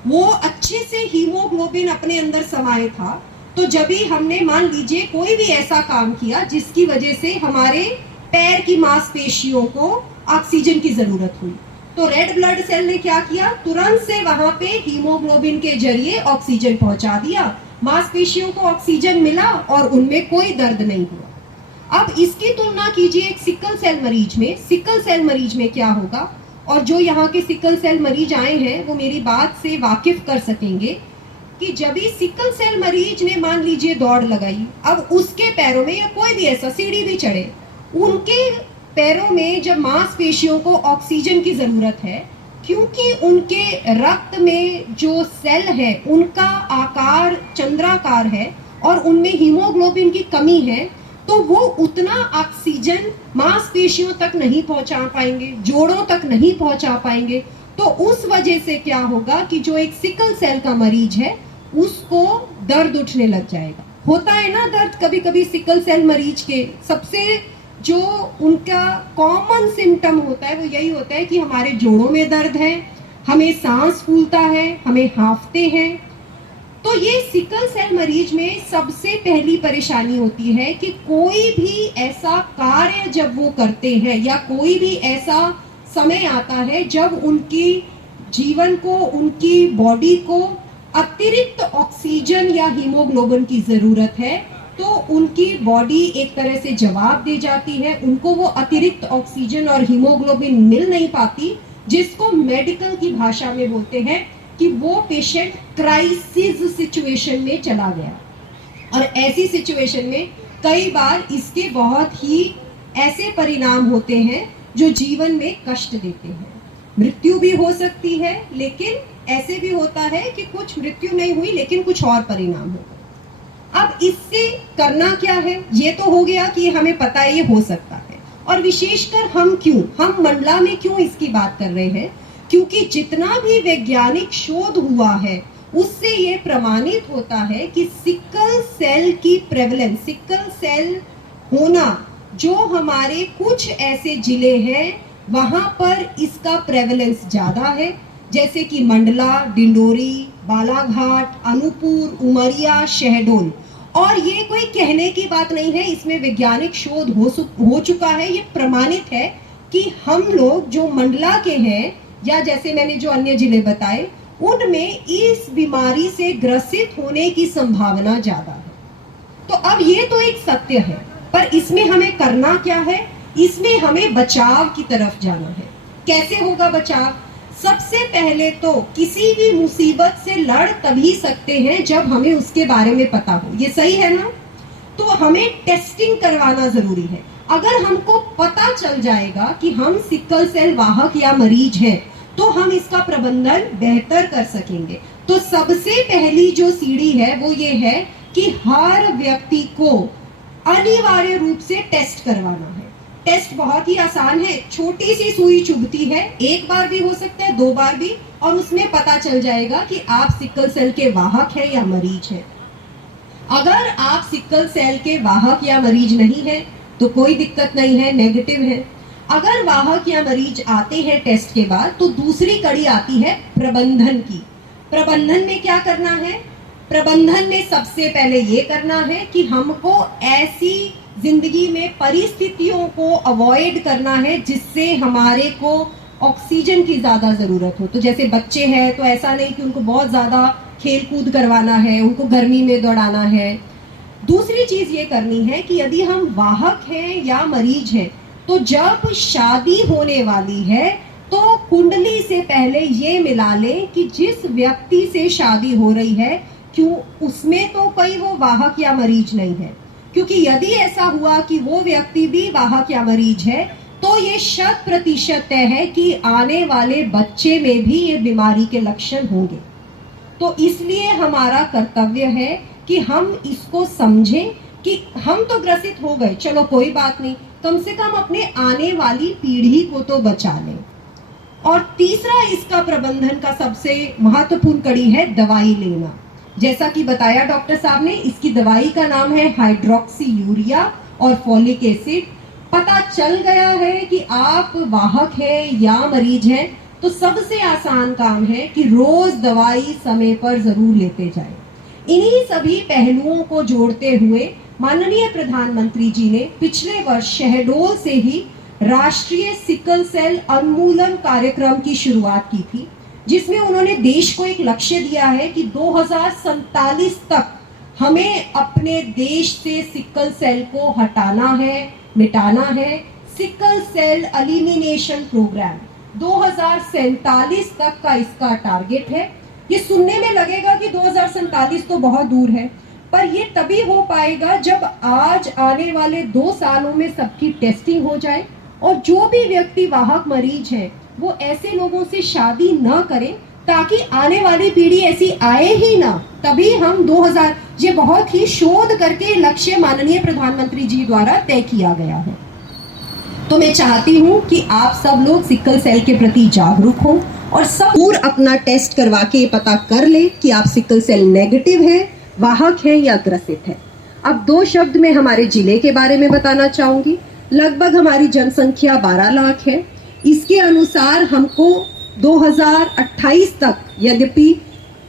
वो अच्छे से हीमोग्लोबिन अपने अंदर समाये था, तो जब भी हमने मान लीजिए कोई भी ऐसा काम किया जिसकी वजह से हमारे पैर की मांसपेशियों को ऑक्सीजन की जरूरत हुई, तो रेड ब्लड सेल ने क्या किया, तुरंत से वहां पे हीमोग्लोबिन के जरिए ऑक्सीजन पहुंचा दिया, मांसपेशियों को ऑक्सीजन मिला और उनमें कोई दर्द नहीं हुआ। अब इसकी तुलना कीजिए एक सिकल सेल मरीज में। सिकल सेल मरीज में क्या होगा, और जो यहाँ के सिकल सेल मरीज आए हैं वो मेरी बात से वाकिफ कर सकेंगे कि जब भी सिकल सेल मरीज ने मान लीजिए दौड़ लगाई, अब उसके पैरों में या कोई भी ऐसा सीढ़ी भी चढ़े, उनके पैरों में जब मांसपेशियों को ऑक्सीजन की जरूरत है, क्योंकि उनके रक्त में जो सेल है उनका आकार चंद्राकार है और उनमें हीमोग्लोबिन की कमी है, तो वो उतना ऑक्सीजन मांसपेशियों तक नहीं पहुंचा पाएंगे, जोड़ों तक नहीं पहुंचा पाएंगे। तो उस वजह से क्या होगा कि जो एक सिकल सेल का मरीज है उसको दर्द उठने लग जाएगा। होता है ना दर्द कभी कभी सिकल सेल मरीज के। सबसे जो उनका कॉमन सिम्टम होता है वो यही होता है कि हमारे जोड़ों में दर्द है, हमें सांस फूलता है, हमें हांफते हैं। तो ये सिकल सेल मरीज में सबसे पहली परेशानी होती है कि कोई भी ऐसा कार्य जब वो करते हैं या कोई भी ऐसा समय आता है जब उनकी जीवन को, उनकी बॉडी को अतिरिक्त ऑक्सीजन या हीमोग्लोबिन की जरूरत है, तो उनकी बॉडी एक तरह से जवाब दे जाती है, उनको वो अतिरिक्त ऑक्सीजन और हीमोग्लोबिन मिल नहीं पाती, जिसको मेडिकल की भाषा में बोलते हैं कि वो पेशेंट क्राइसिस सिचुएशन में चला गया। और ऐसी सिचुएशन में कई बार इसके बहुत ही ऐसे परिणाम होते हैं जो जीवन में कष्ट देते हैं। मृत्यु भी हो सकती है, लेकिन ऐसे भी होता है कि कुछ मृत्यु नहीं हुई लेकिन कुछ और परिणाम हो। अब इससे करना क्या है, ये तो हो गया कि हमें पता है ये हो सकता है। और विशेषकर हम मंडला में क्यों इसकी बात कर रहे हैं, क्योंकि जितना भी वैज्ञानिक शोध हुआ है उससे ये प्रमाणित होता है कि सिकल सेल की प्रेवलेंस, सिकल सेल होना, जो हमारे कुछ ऐसे जिले हैं वहां पर इसका प्रेवलेंस ज्यादा है, जैसे कि मंडला, डिंडोरी, बालाघाट, अनूपपुर, उमरिया, शहडोल। और ये कोई कहने की बात नहीं है, इसमें वैज्ञानिक शोध हो चुका है, ये प्रमाणित है कि हम लोग जो मंडला के हैं या जैसे मैंने जो अन्य जिले बताए, उनमें इस बीमारी से ग्रसित होने की संभावना ज्यादा है। तो अब ये तो एक सत्य है, पर इसमें हमें करना क्या है, इसमें हमें बचाव की तरफ जाना है। कैसे होगा बचाव? सबसे पहले तो किसी भी मुसीबत से लड़ तभी सकते हैं जब हमें उसके बारे में पता हो, ये सही है ना? तो हमें टेस्टिंग करवाना जरूरी है। अगर हमको पता चल जाएगा कि हम सिकल सेल वाहक या मरीज हैं, तो हम इसका प्रबंधन बेहतर कर सकेंगे। तो सबसे पहली जो सीढ़ी है वो ये है कि हर व्यक्ति को अनिवार्य रूप से टेस्ट करवाना है। टेस्ट बहुत ही आसान है, छोटी सी सुई चुभती है, एक बार भी हो सकता है, 2 बार भी, और उसमें पता चल जाएगा कि आप सिकल सेल के वाहक हैं या मरीज हैं। अगर आप सिकल सेल के वाहक या मरीज नहीं है तो कोई दिक्कत नहीं है, नेगेटिव है। अगर वाहक या मरीज आते हैं टेस्ट के बाद, तो दूसरी कड़ी आती है प्रबंधन की। प्रबंधन में क्या करना है? प्रबंधन में सबसे पहले ये करना है कि हमको ऐसी जिंदगी में परिस्थितियों को अवॉइड करना है जिससे हमारे को ऑक्सीजन की ज़्यादा ज़रूरत हो। तो जैसे बच्चे हैं तो ऐसा नहीं कि उनको बहुत ज़्यादा खेल कूद करवाना है, उनको गर्मी में दौड़ाना है। दूसरी चीज़ ये करनी है कि यदि हम वाहक हैं या मरीज हैं तो जब शादी होने वाली है तो कुंडली से पहले ये मिला लें कि जिस व्यक्ति से शादी हो रही है क्यों उसमें तो कोई वो वाहक या मरीज नहीं है, क्योंकि यदि ऐसा हुआ कि वो व्यक्ति भी वाहक या मरीज है तो ये 100% तय है कि आने वाले बच्चे में भी ये बीमारी के लक्षण होंगे। तो इसलिए हमारा कर्तव्य है कि हम इसको समझें कि हम तो ग्रसित हो गए, चलो कोई बात नहीं, कम से कम अपने आने वाली पीढ़ी को तो बचा लें। और तीसरा इसका प्रबंधन का सबसे महत्वपूर्ण कड़ी है दवाई लेना। जैसा कि बताया डॉक्टर साहब ने, इसकी दवाई का नाम है हाइड्रोक्सी यूरिया और फॉलिक एसिड। पता चल गया है कि आप वाहक हैं या मरीज हैं तो सबसे आसान काम है कि रोज दवाई समय पर जरूर लेते जाएं। इन्हीं सभी पहलुओं को जोड़ते हुए माननीय प्रधानमंत्री जी ने पिछले वर्ष शहडोल से ही राष्ट्रीय सिकल सेल उन्मूलन कार्यक्रम की शुरुआत की थी, जिसमें उन्होंने देश को एक लक्ष्य दिया है कि 2047 तक हमें अपने देश से सिकल सेल को हटाना है, मिटाना है। सिकल सेल एलिमिनेशन प्रोग्राम 2047 तक का इसका टारगेट है। ये सुनने में लगेगा कि 2047 तो बहुत दूर है, पर ये तभी हो पाएगा जब आज आने वाले 2 सालों में सबकी टेस्टिंग हो जाए और जो भी व्यक्ति वाहक मरीज है वो ऐसे लोगों से शादी न करें ताकि आने वाली पीढ़ी ऐसी आए ही ना। तभी हम 2000 ये बहुत ही शोध करके लक्ष्य माननीय प्रधानमंत्री जी द्वारा तय किया गया है। तो मैं चाहती हूँ कि आप सब लोग सिकल सेल के प्रति जागरूक हो और सब अपना टेस्ट करवा के पता कर ले कि आप सिकल सेल नेगेटिव है, वाहक है या ग्रसित है। अब 2 शब्द में हमारे जिले के बारे में बताना चाहूंगी। लगभग हमारी जनसंख्या 12 लाख है। इसके अनुसार हमको 2028 तक, यद्यपि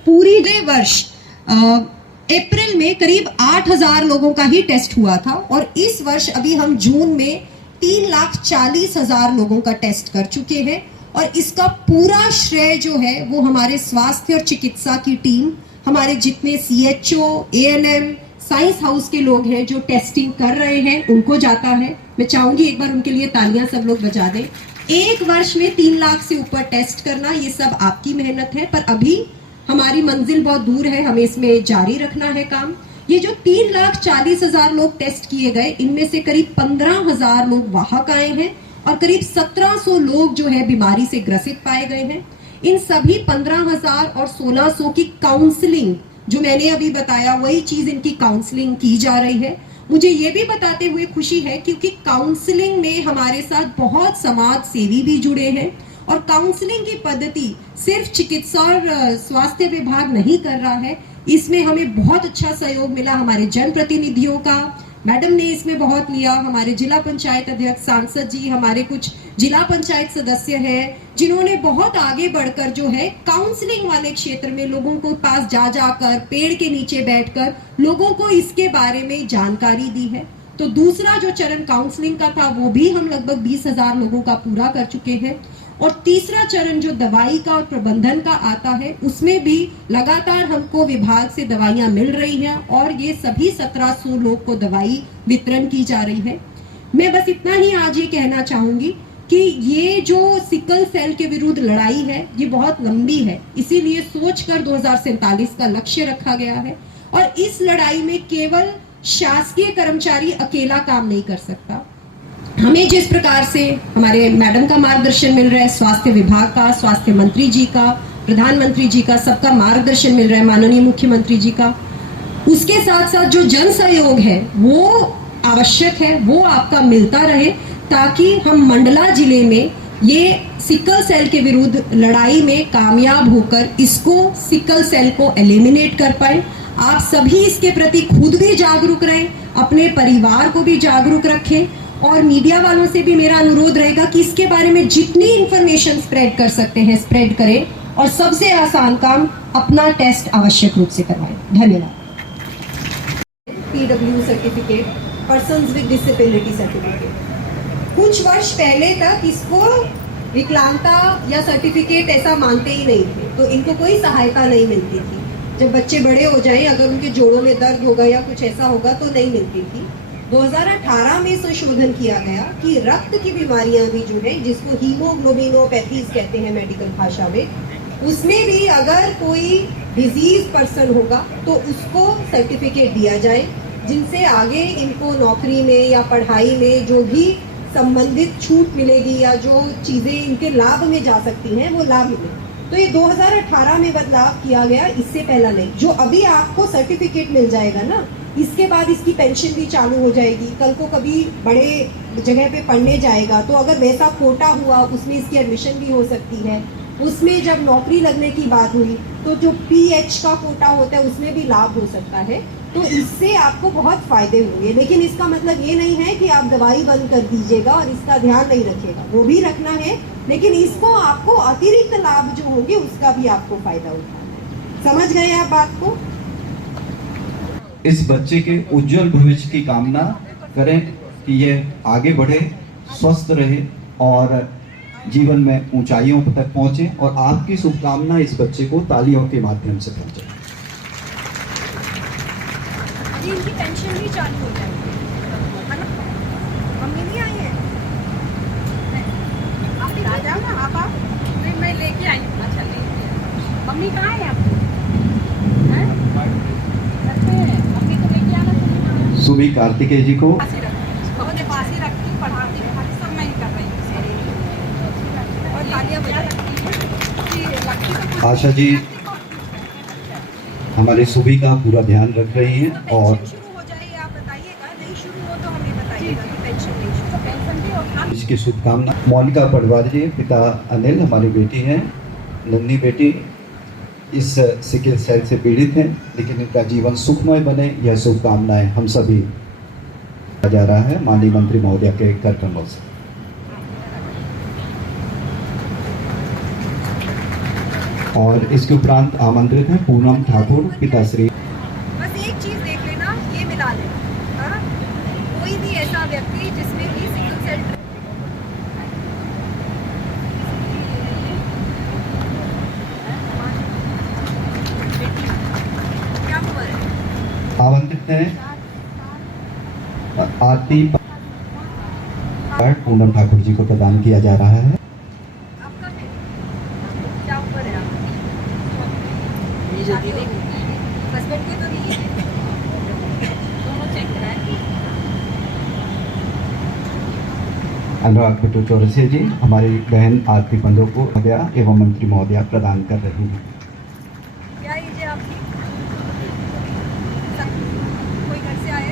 पूरी वर्ष अप्रैल में करीब 8,000 लोगों का ही टेस्ट हुआ था और इस वर्ष अभी हम जून में 3,40,000 लोगों का टेस्ट कर चुके हैं। और इसका पूरा श्रेय जो है वो हमारे स्वास्थ्य और चिकित्सा की टीम, हमारे जितने CHO, ANM, साइंस हाउस के लोग हैं जो टेस्टिंग कर रहे हैं उनको जाता है। मैं चाहूंगी एक बार उनके लिए तालियां सब लोग बजा दें। एक वर्ष में 3 लाख से ऊपर टेस्ट करना ये सब आपकी मेहनत है, पर अभी हमारी मंजिल बहुत दूर है, हमें इसमें जारी रखना है काम। ये जो 3,40,000 लोग टेस्ट किए गए, इनमें से करीब 15,000 लोग वाहक आए हैं और करीब 1,700 लोग जो है बीमारी से ग्रसित पाए गए हैं। इन सभी 15,000 और 1,600 की काउंसलिंग, जो मैंने अभी बताया वही चीज इनकी काउंसलिंग की जा रही है। मुझे ये भी बताते हुए खुशी है क्योंकि काउंसलिंग में हमारे साथ बहुत समाज सेवी भी जुड़े हैं और काउंसलिंग की पद्धति सिर्फ चिकित्सा और स्वास्थ्य विभाग नहीं कर रहा है, इसमें हमें बहुत अच्छा सहयोग मिला हमारे जनप्रतिनिधियों का। मैडम ने इसमें बहुत लिया, हमारे जिला पंचायत अध्यक्ष, सांसद जी, हमारे कुछ जिला पंचायत सदस्य हैं जिन्होंने बहुत आगे बढ़कर जो है काउंसलिंग वाले क्षेत्र में लोगों को पास जा जाकर पेड़ के नीचे बैठकर लोगों को इसके बारे में जानकारी दी है। तो दूसरा जो चरण काउंसलिंग का था वो भी हम लगभग 20,000 लोगों का पूरा कर चुके हैं। और तीसरा चरण जो दवाई का और प्रबंधन का आता है उसमें भी लगातार हमको विभाग से दवाइयां मिल रही हैं और ये सभी 1,700 लोग को दवाई वितरण की जा रही है। मैं बस इतना ही आज ये कहना चाहूंगी कि ये जो सिकल सेल के विरुद्ध लड़ाई है ये बहुत लंबी है, इसीलिए सोचकर 2047 का लक्ष्य रखा गया है। और इस लड़ाई में केवल शासकीय कर्मचारी अकेला काम नहीं कर सकता। हमें जिस प्रकार से हमारे मैडम का मार्गदर्शन मिल रहा है, स्वास्थ्य विभाग का, स्वास्थ्य मंत्री जी का, प्रधानमंत्री जी का, सबका मार्गदर्शन मिल रहा है, माननीय मुख्यमंत्री जी का, उसके साथ साथ जो जन सहयोग है वो आवश्यक है, वो आपका मिलता रहे ताकि हम मंडला जिले में ये सिकल सेल के विरुद्ध लड़ाई में कामयाब होकर इसको सिकल सेल को एलिमिनेट कर पाए। आप सभी इसके प्रति खुद भी जागरूक रहें, अपने परिवार को भी जागरूक रखें और मीडिया वालों से भी मेरा अनुरोध रहेगा कि इसके बारे में जितनी इंफॉर्मेशन स्प्रेड कर सकते हैं स्प्रेड करें और सबसे आसान काम अपना टेस्ट आवश्यक रूप से करवाएं। धन्यवाद। PW certificate, persons with disability certificate, कुछ वर्ष पहले तक इसको विकलांगता या सर्टिफिकेट ऐसा मानते ही नहीं थे, तो इनको कोई सहायता नहीं मिलती थी। जब बच्चे बड़े हो जाएं, अगर उनके जोड़ों में दर्द होगा या कुछ ऐसा होगा तो नहीं मिलती थी। 2018 में संशोधन किया गया कि रक्त की बीमारियां भी जो है, जिसको हीमोग्लोबिनोपैथीज कहते हैं मेडिकल भाषा में, उसमें भी अगर कोई डिजीज पर्सन होगा तो उसको सर्टिफिकेट दिया जाए, जिनसे आगे इनको नौकरी में या पढ़ाई में जो भी संबंधित छूट मिलेगी या जो चीज़ें इनके लाभ में जा सकती हैं वो लाभ मिले। तो ये 2018 में बदलाव किया गया, इससे पहला नहीं। जो अभी आपको सर्टिफिकेट मिल जाएगा ना, इसके बाद इसकी पेंशन भी चालू हो जाएगी। कल को कभी बड़े जगह पे पढ़ने जाएगा तो अगर वैसा कोटा हुआ, उसमें इसकी एडमिशन भी हो सकती है। उसमें जब नौकरी लगने की बात हुई तो जो PH का कोटा होता है उसमें भी लाभ हो सकता है। तो इससे आपको बहुत फायदे होंगे, लेकिन इसका मतलब ये नहीं है कि आप दवाई बंद कर दीजिएगा और इसका ध्यान नहीं रखिएगा, वो भी रखना है, लेकिन इसको आपको अतिरिक्त लाभ जो होंगे उसका भी आपको फायदा उठाना है। समझ गए आप बात को? इस बच्चे के उज्जवल भविष्य की कामना करें कि ये आगे बढ़े, स्वस्थ रहे और जीवन में ऊंचाइयों तक पहुंचे, और आपकी शुभकामना इस बच्चे को तालियों के माध्यम से पहुंचे। इनकी पेंशन भी चालू हो जाएगी, है ना? मम्मी नहीं आई है, आप आ जाओ ना। आप नहीं, मैं लेके आई हूँ। अच्छा, लेके मम्मी कहाँ है आपकी? मम्मी को लेके आना। सुबी कार्तिकेय जी को पास ही रखती, पढ़ाती सब मैं ही कर रही हूँ, और तालियां बजा। आशा जी हमारे सुबी का पूरा ध्यान रख रही हैं, और शुरू हो जाए आप बताइएगा, नहीं शुरू हो तो हमें बताइएगा कि पेंशन नहीं शुरू, तो पेंशन भी और इसकी शुभकामना। मोनिका पटवारी जी, पिता अनिल, हमारी बेटी हैं, नन्ही बेटी, इस सिकल सेल से पीड़ित हैं, लेकिन इनका जीवन सुखमय बने, यह शुभकामनाएं हम सभी जा रहा है माननीय मंत्री महोदय के कर कमल से। और इसके उपरांत आमंत्रित हैं पूनम ठाकुर, पिताश्री। बस एक चीज देख लेना, ये मिला लेना, हाँ? कोई भी ऐसा व्यक्ति जिसमें भी सिकल सेल क्या हुआ है? आमंत्रित हैं आरती पूनम ठाकुर जी को प्रदान किया जा रहा है। आपका है क्या ऊपर है? हस्बैंड के तो नहीं है, दोनों चेक कराए। अनुराग बिट्टू चौरसिया जी, हमारी बहन आरती पंडो को महोदया एवं मंत्री महोदया प्रदान कर रही हैं। क्या एज है आपकी? कोई घर से आए?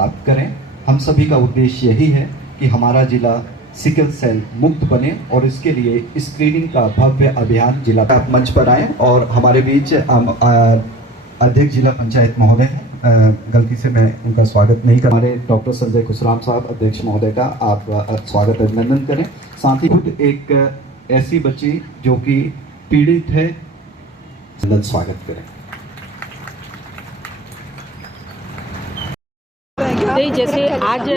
आप करें। हम सभी का उद्देश्य यही है कि हमारा जिला सिकल सेल मुक्त बने, और इसके लिए स्क्रीनिंग का भव्य अभियान जिला आप मंच पर आए। और हमारे बीच अध्यक्ष जिला पंचायत महोदय हैं, गलती से मैं उनका स्वागत नहीं कर, हमारे डॉक्टर संजय खुशराम साहब अध्यक्ष महोदय का आप स्वागत अभिनंदन करें। साथ ही खुद एक ऐसी बच्ची जो कि पीड़ित है, स्वागत करें। जैसे आज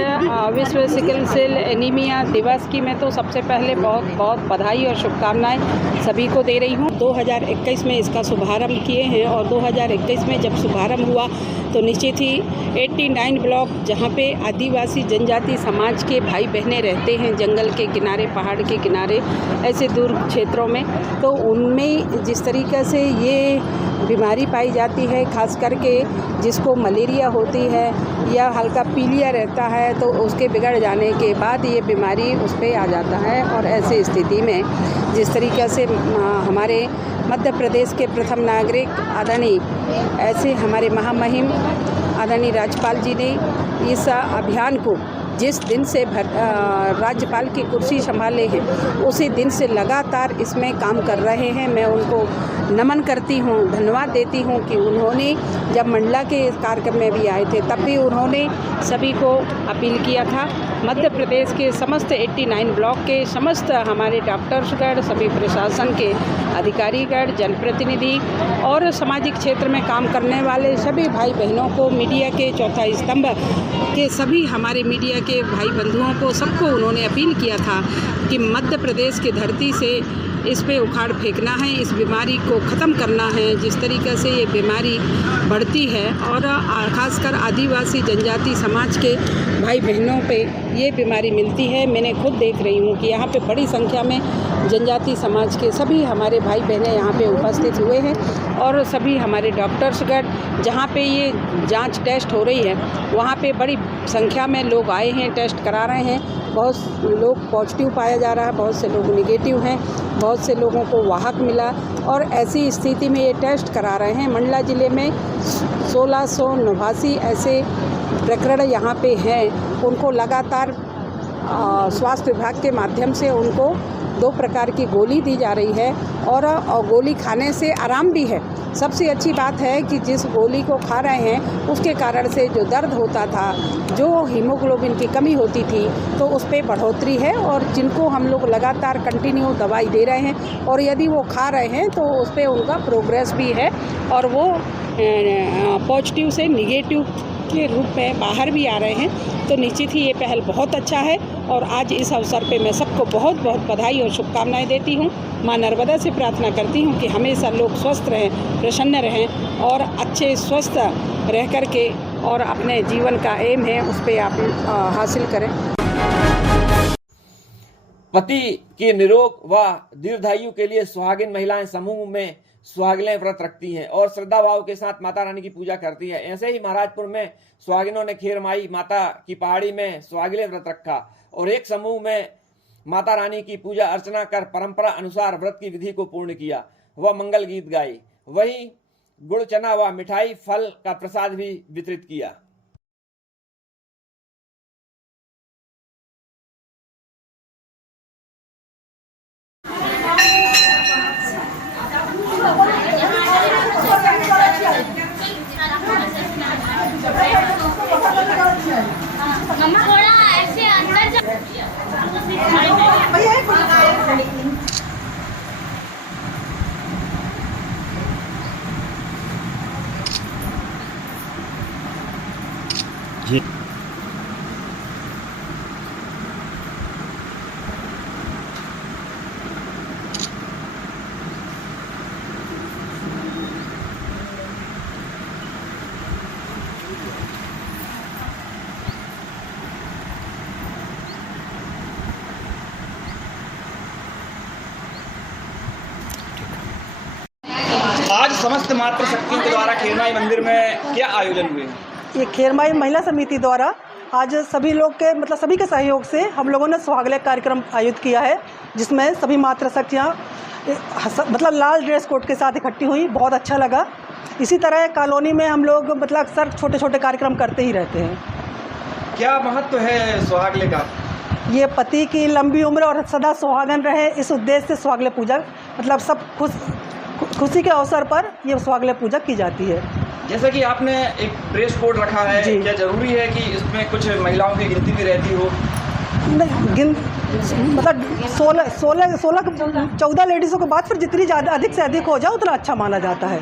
विश्व सिकल सेल एनीमिया दिवस की मैं तो सबसे पहले बहुत बहुत बधाई और शुभकामनाएं सभी को दे रही हूं। 2021 में इसका शुभारंभ किए हैं, और 2021 में जब शुभारंभ हुआ तो निश्चित ही 89 ब्लॉक जहां पे आदिवासी जनजाति समाज के भाई बहनें रहते हैं, जंगल के किनारे, पहाड़ के किनारे, ऐसे दूर क्षेत्रों में, तो उनमें जिस तरीके से ये बीमारी पाई जाती है, खास करके जिसको मलेरिया होती है या हल्का पीलिया रहता है, तो उसके बिगड़ जाने के बाद ये बीमारी उस पर आ जाता है। और ऐसी स्थिति में जिस तरीके से हमारे मध्य प्रदेश के प्रथम नागरिक आदरणीय ऐसे हमारे महामहिम आदरणीय राज्यपाल जी ने इस अभियान को जिस दिन से राज्यपाल की कुर्सी संभाले हैं उसी दिन से लगातार इसमें काम कर रहे हैं। मैं उनको नमन करती हूँ, धन्यवाद देती हूँ कि उन्होंने जब मंडला के कार्यक्रम में भी आए थे तब भी उन्होंने सभी को अपील किया था। मध्य प्रदेश के समस्त 89 ब्लॉक के समस्त हमारे डॉक्टर्सगण, सभी प्रशासन के अधिकारीगण, जनप्रतिनिधि और सामाजिक क्षेत्र में काम करने वाले सभी भाई बहनों को, मीडिया के चौथा स्तंभ के सभी हमारे मीडिया के भाई बंधुओं को, सबको उन्होंने अपील किया था कि मध्य प्रदेश की धरती से इस पे उखाड़ फेंकना है, इस बीमारी को ख़त्म करना है। जिस तरीक़े से ये बीमारी बढ़ती है और ख़ासकर आदिवासी जनजाति समाज के भाई बहनों पे ये बीमारी मिलती है। मैंने खुद देख रही हूँ कि यहाँ पे बड़ी संख्या में जनजाति समाज के सभी हमारे भाई बहनें यहाँ पे उपस्थित हुए हैं और सभी हमारे डॉक्टर्सगण जहाँ पे ये जांच टेस्ट हो रही है वहाँ पे बड़ी संख्या में लोग आए हैं, टेस्ट करा रहे हैं। बहुत लोग पॉजिटिव पाया जा रहा है, बहुत से लोग नेगेटिव हैं, बहुत से लोगों को वाहक मिला और ऐसी स्थिति में ये टेस्ट करा रहे हैं। मंडला ज़िले में 1689 ऐसे प्रकरण यहाँ पे हैं। उनको लगातार स्वास्थ्य विभाग के माध्यम से उनको 2 प्रकार की गोली दी जा रही है और गोली खाने से आराम भी है। सबसे अच्छी बात है कि जिस गोली को खा रहे हैं उसके कारण से जो दर्द होता था, जो हीमोग्लोबिन की कमी होती थी, तो उस पर बढ़ोतरी है और जिनको हम लोग लगातार कंटिन्यू दवाई दे रहे हैं और यदि वो खा रहे हैं तो उस पर उनका प्रोग्रेस भी है और वो पॉजिटिव से निगेटिव के रूप में बाहर भी आ रहे हैं। तो निश्चित ही ये पहल बहुत अच्छा है और आज इस अवसर पे मैं सबको बहुत बहुत बधाई और शुभकामनाएं देती हूँ। माँ नर्मदा से प्रार्थना करती हूँ कि हमेशा लोग स्वस्थ रहें, प्रसन्न रहें और अच्छे स्वस्थ रह कर के और अपने जीवन का एम है उस पर आप हासिल करें। पति के निरोग व दीर्घायु के लिए सुहागिन महिलाएं समूह में सुहागिनें व्रत रखती हैं और श्रद्धा भाव के साथ माता रानी की पूजा करती है। ऐसे ही महाराजपुर में सुहागिनों ने खेरमाई माता की पहाड़ी में सुहागिने व्रत रखा और एक समूह में माता रानी की पूजा अर्चना कर परंपरा अनुसार व्रत की विधि को पूर्ण किया व मंगल गीत गाए। वहीं गुड़ चना व मिठाई फल का प्रसाद भी वितरित किया। आज समस्त मातृ शक्तियों के द्वारा खेरमाई मंदिर में क्या आयोजन हुए? ये खेरमाई महिला समिति द्वारा आज सभी लोग के मतलब सभी के सहयोग से हम लोगों ने सुहागले कार्यक्रम आयोजित किया है, जिसमें सभी मातृ शक्तियाँ मतलब लाल ड्रेस कोड के साथ इकट्ठी हुई। बहुत अच्छा लगा। इसी तरह कॉलोनी में हम लोग मतलब अक्सर छोटे छोटे कार्यक्रम करते ही रहते हैं। क्या महत्व है सुहागले का? ये पति की लंबी उम्र और सदा सुहागन रहे, इस उद्देश्य से सुहागले पूजा मतलब सब खुशी के अवसर पर ये सुहागले पूजा की जाती है। जैसे कि आपने एक ड्रेस कोड रखा है, क्या जरूरी है कि इसमें कुछ महिलाओं की गिनती भी रहती हो? मतलब 14 लेडीज़ों के बाद फिर जितनी ज़्यादा अधिक से अधिक हो जाए उतना अच्छा माना जाता है।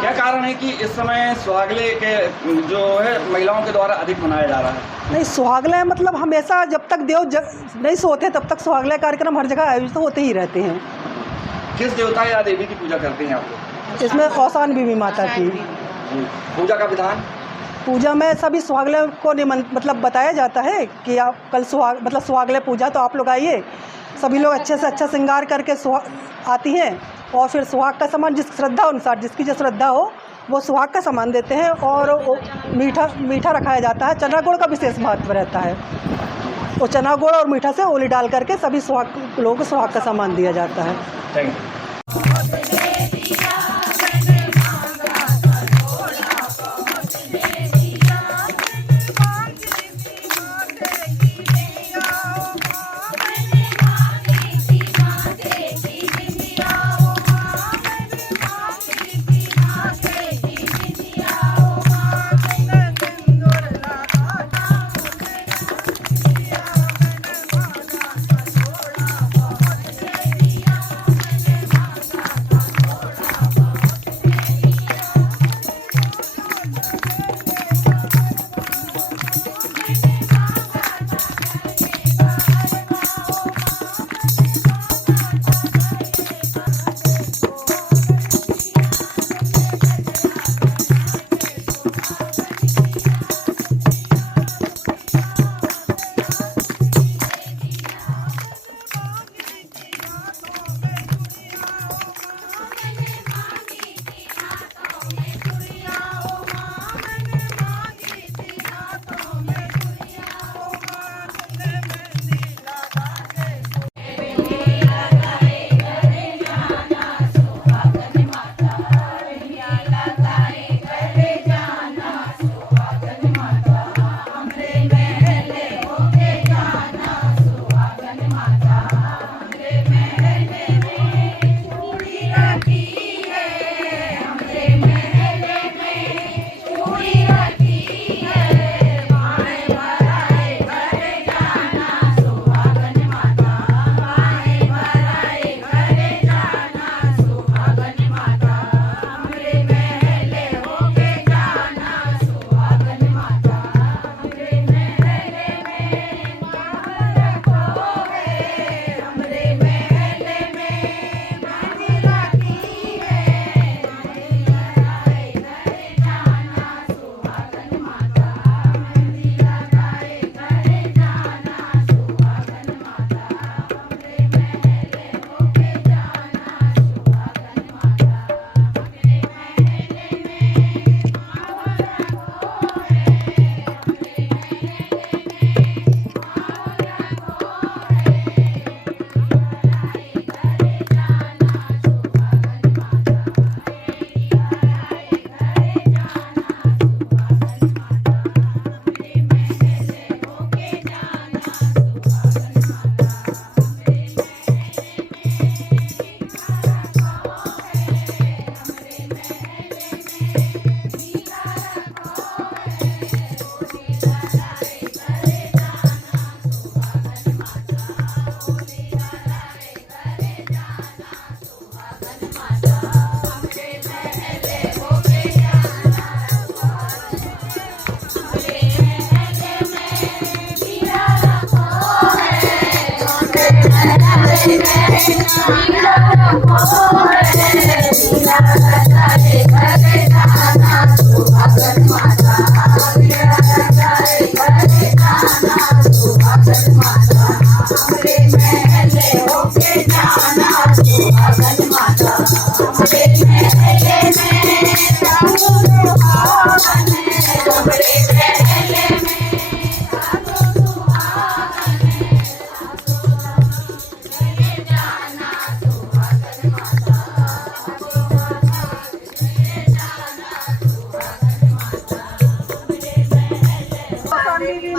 क्या कारण है कि इस समय सुहागले के जो है महिलाओं के द्वारा अधिक मनाया जा रहा है? नहीं, सुहागले मतलब हमेशा जब तक देव नहीं सोते तब तक सुहागले कार्यक्रम हर जगह आयोजित होते ही रहते हैं। किस देवता या देवी की पूजा करते हैं आप लोग? इसमें कौसान बीवी माता की। पूजा का विधान? पूजा में सभी सुहागले को मतलब बताया जाता है कि आप कल सुहागले पूजा, तो आप लोग आइए। सभी लोग अच्छे से अच्छा श्रृंगार करके आती हैं और फिर सुहाग का सामान जिस श्रद्धा अनुसार जिसकी जो श्रद्धा हो वो सुहाग का सामान देते हैं और मीठा रखाया जाता है। चना गुड़ का विशेष महत्व रहता है। वो चना गुड़ और मीठा से ओली डाल करके सभी लोगों को सुहाग का सामान दिया जाता है। Thank you.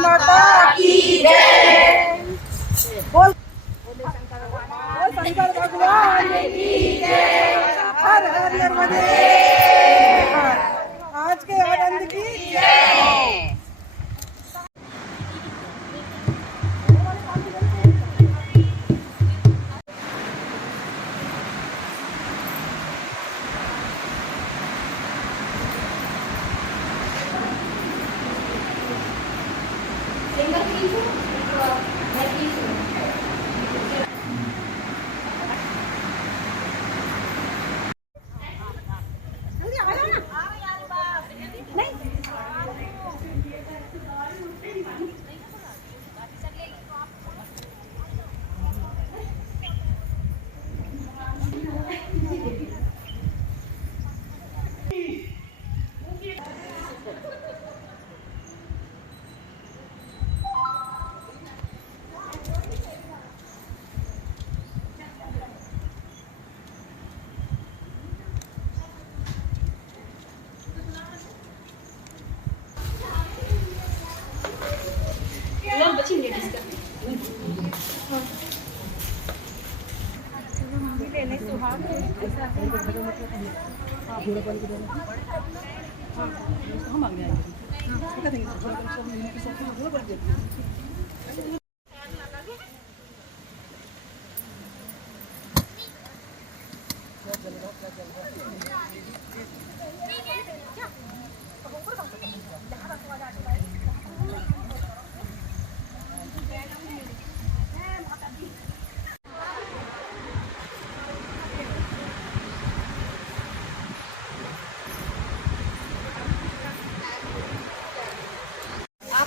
माता की जय। बोल शंकर भगवान की जय। हर हर नर्मदे। आज के आनंद की जय।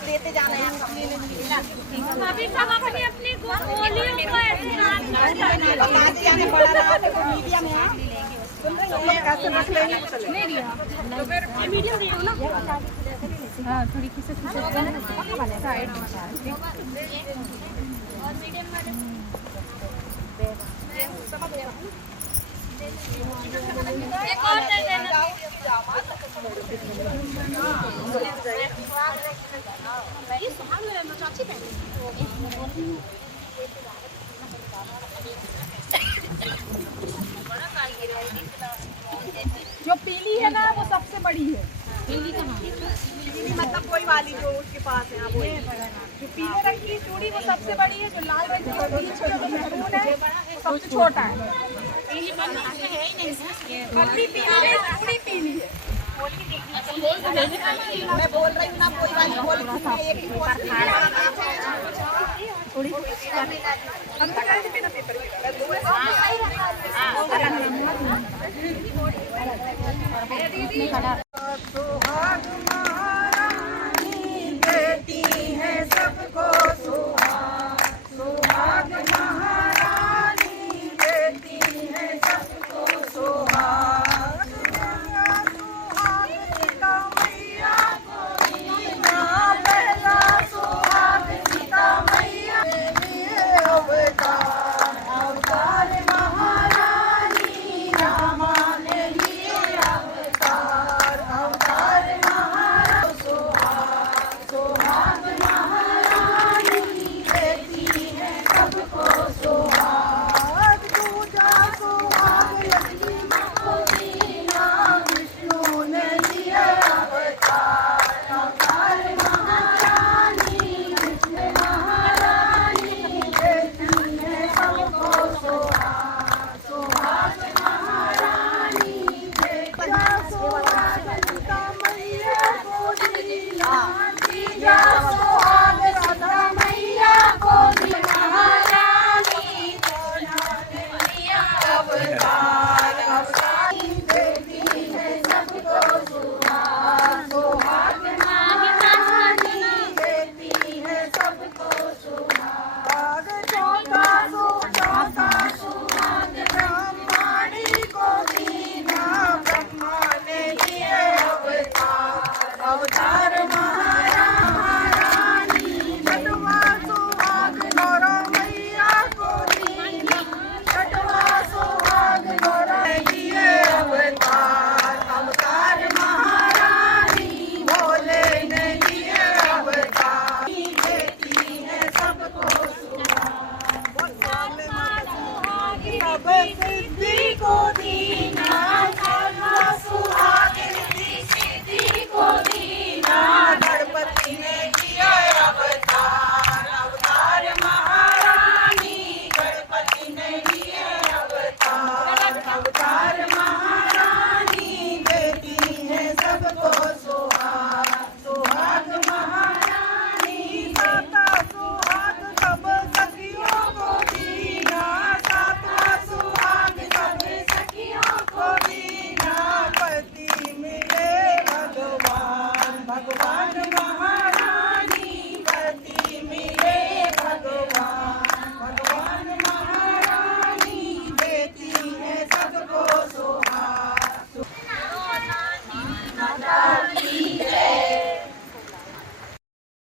लेते जाना है अभी सब अपनी अपनी गोलियों को ऐसे आने पड़ा रहा तो मीडिया में कैसे रख लेंगे नहीं दिया तो फिर मीडिया में ना हां थोड़ी किसे साइड और मीडियम वाले समझ गया एक और दे देना ये सुहाग में चाची जो पीली है ना वो सबसे बड़ी है। पीली कहाँ? पीली मतलब कोई वाली जो उसके पास है वो जो पीले रंग की चूड़ी वो सबसे बड़ी है, जो लाल रंग की बीच में जो महरून है वो सबसे छोटा है। पीली है ही नहीं पतली पीली है, चूड़ी पीली है। मैं बोल रही हूँ ना कोई वाली बोल एक ही थोड़ी हम तो करेंगे बिना पेपर के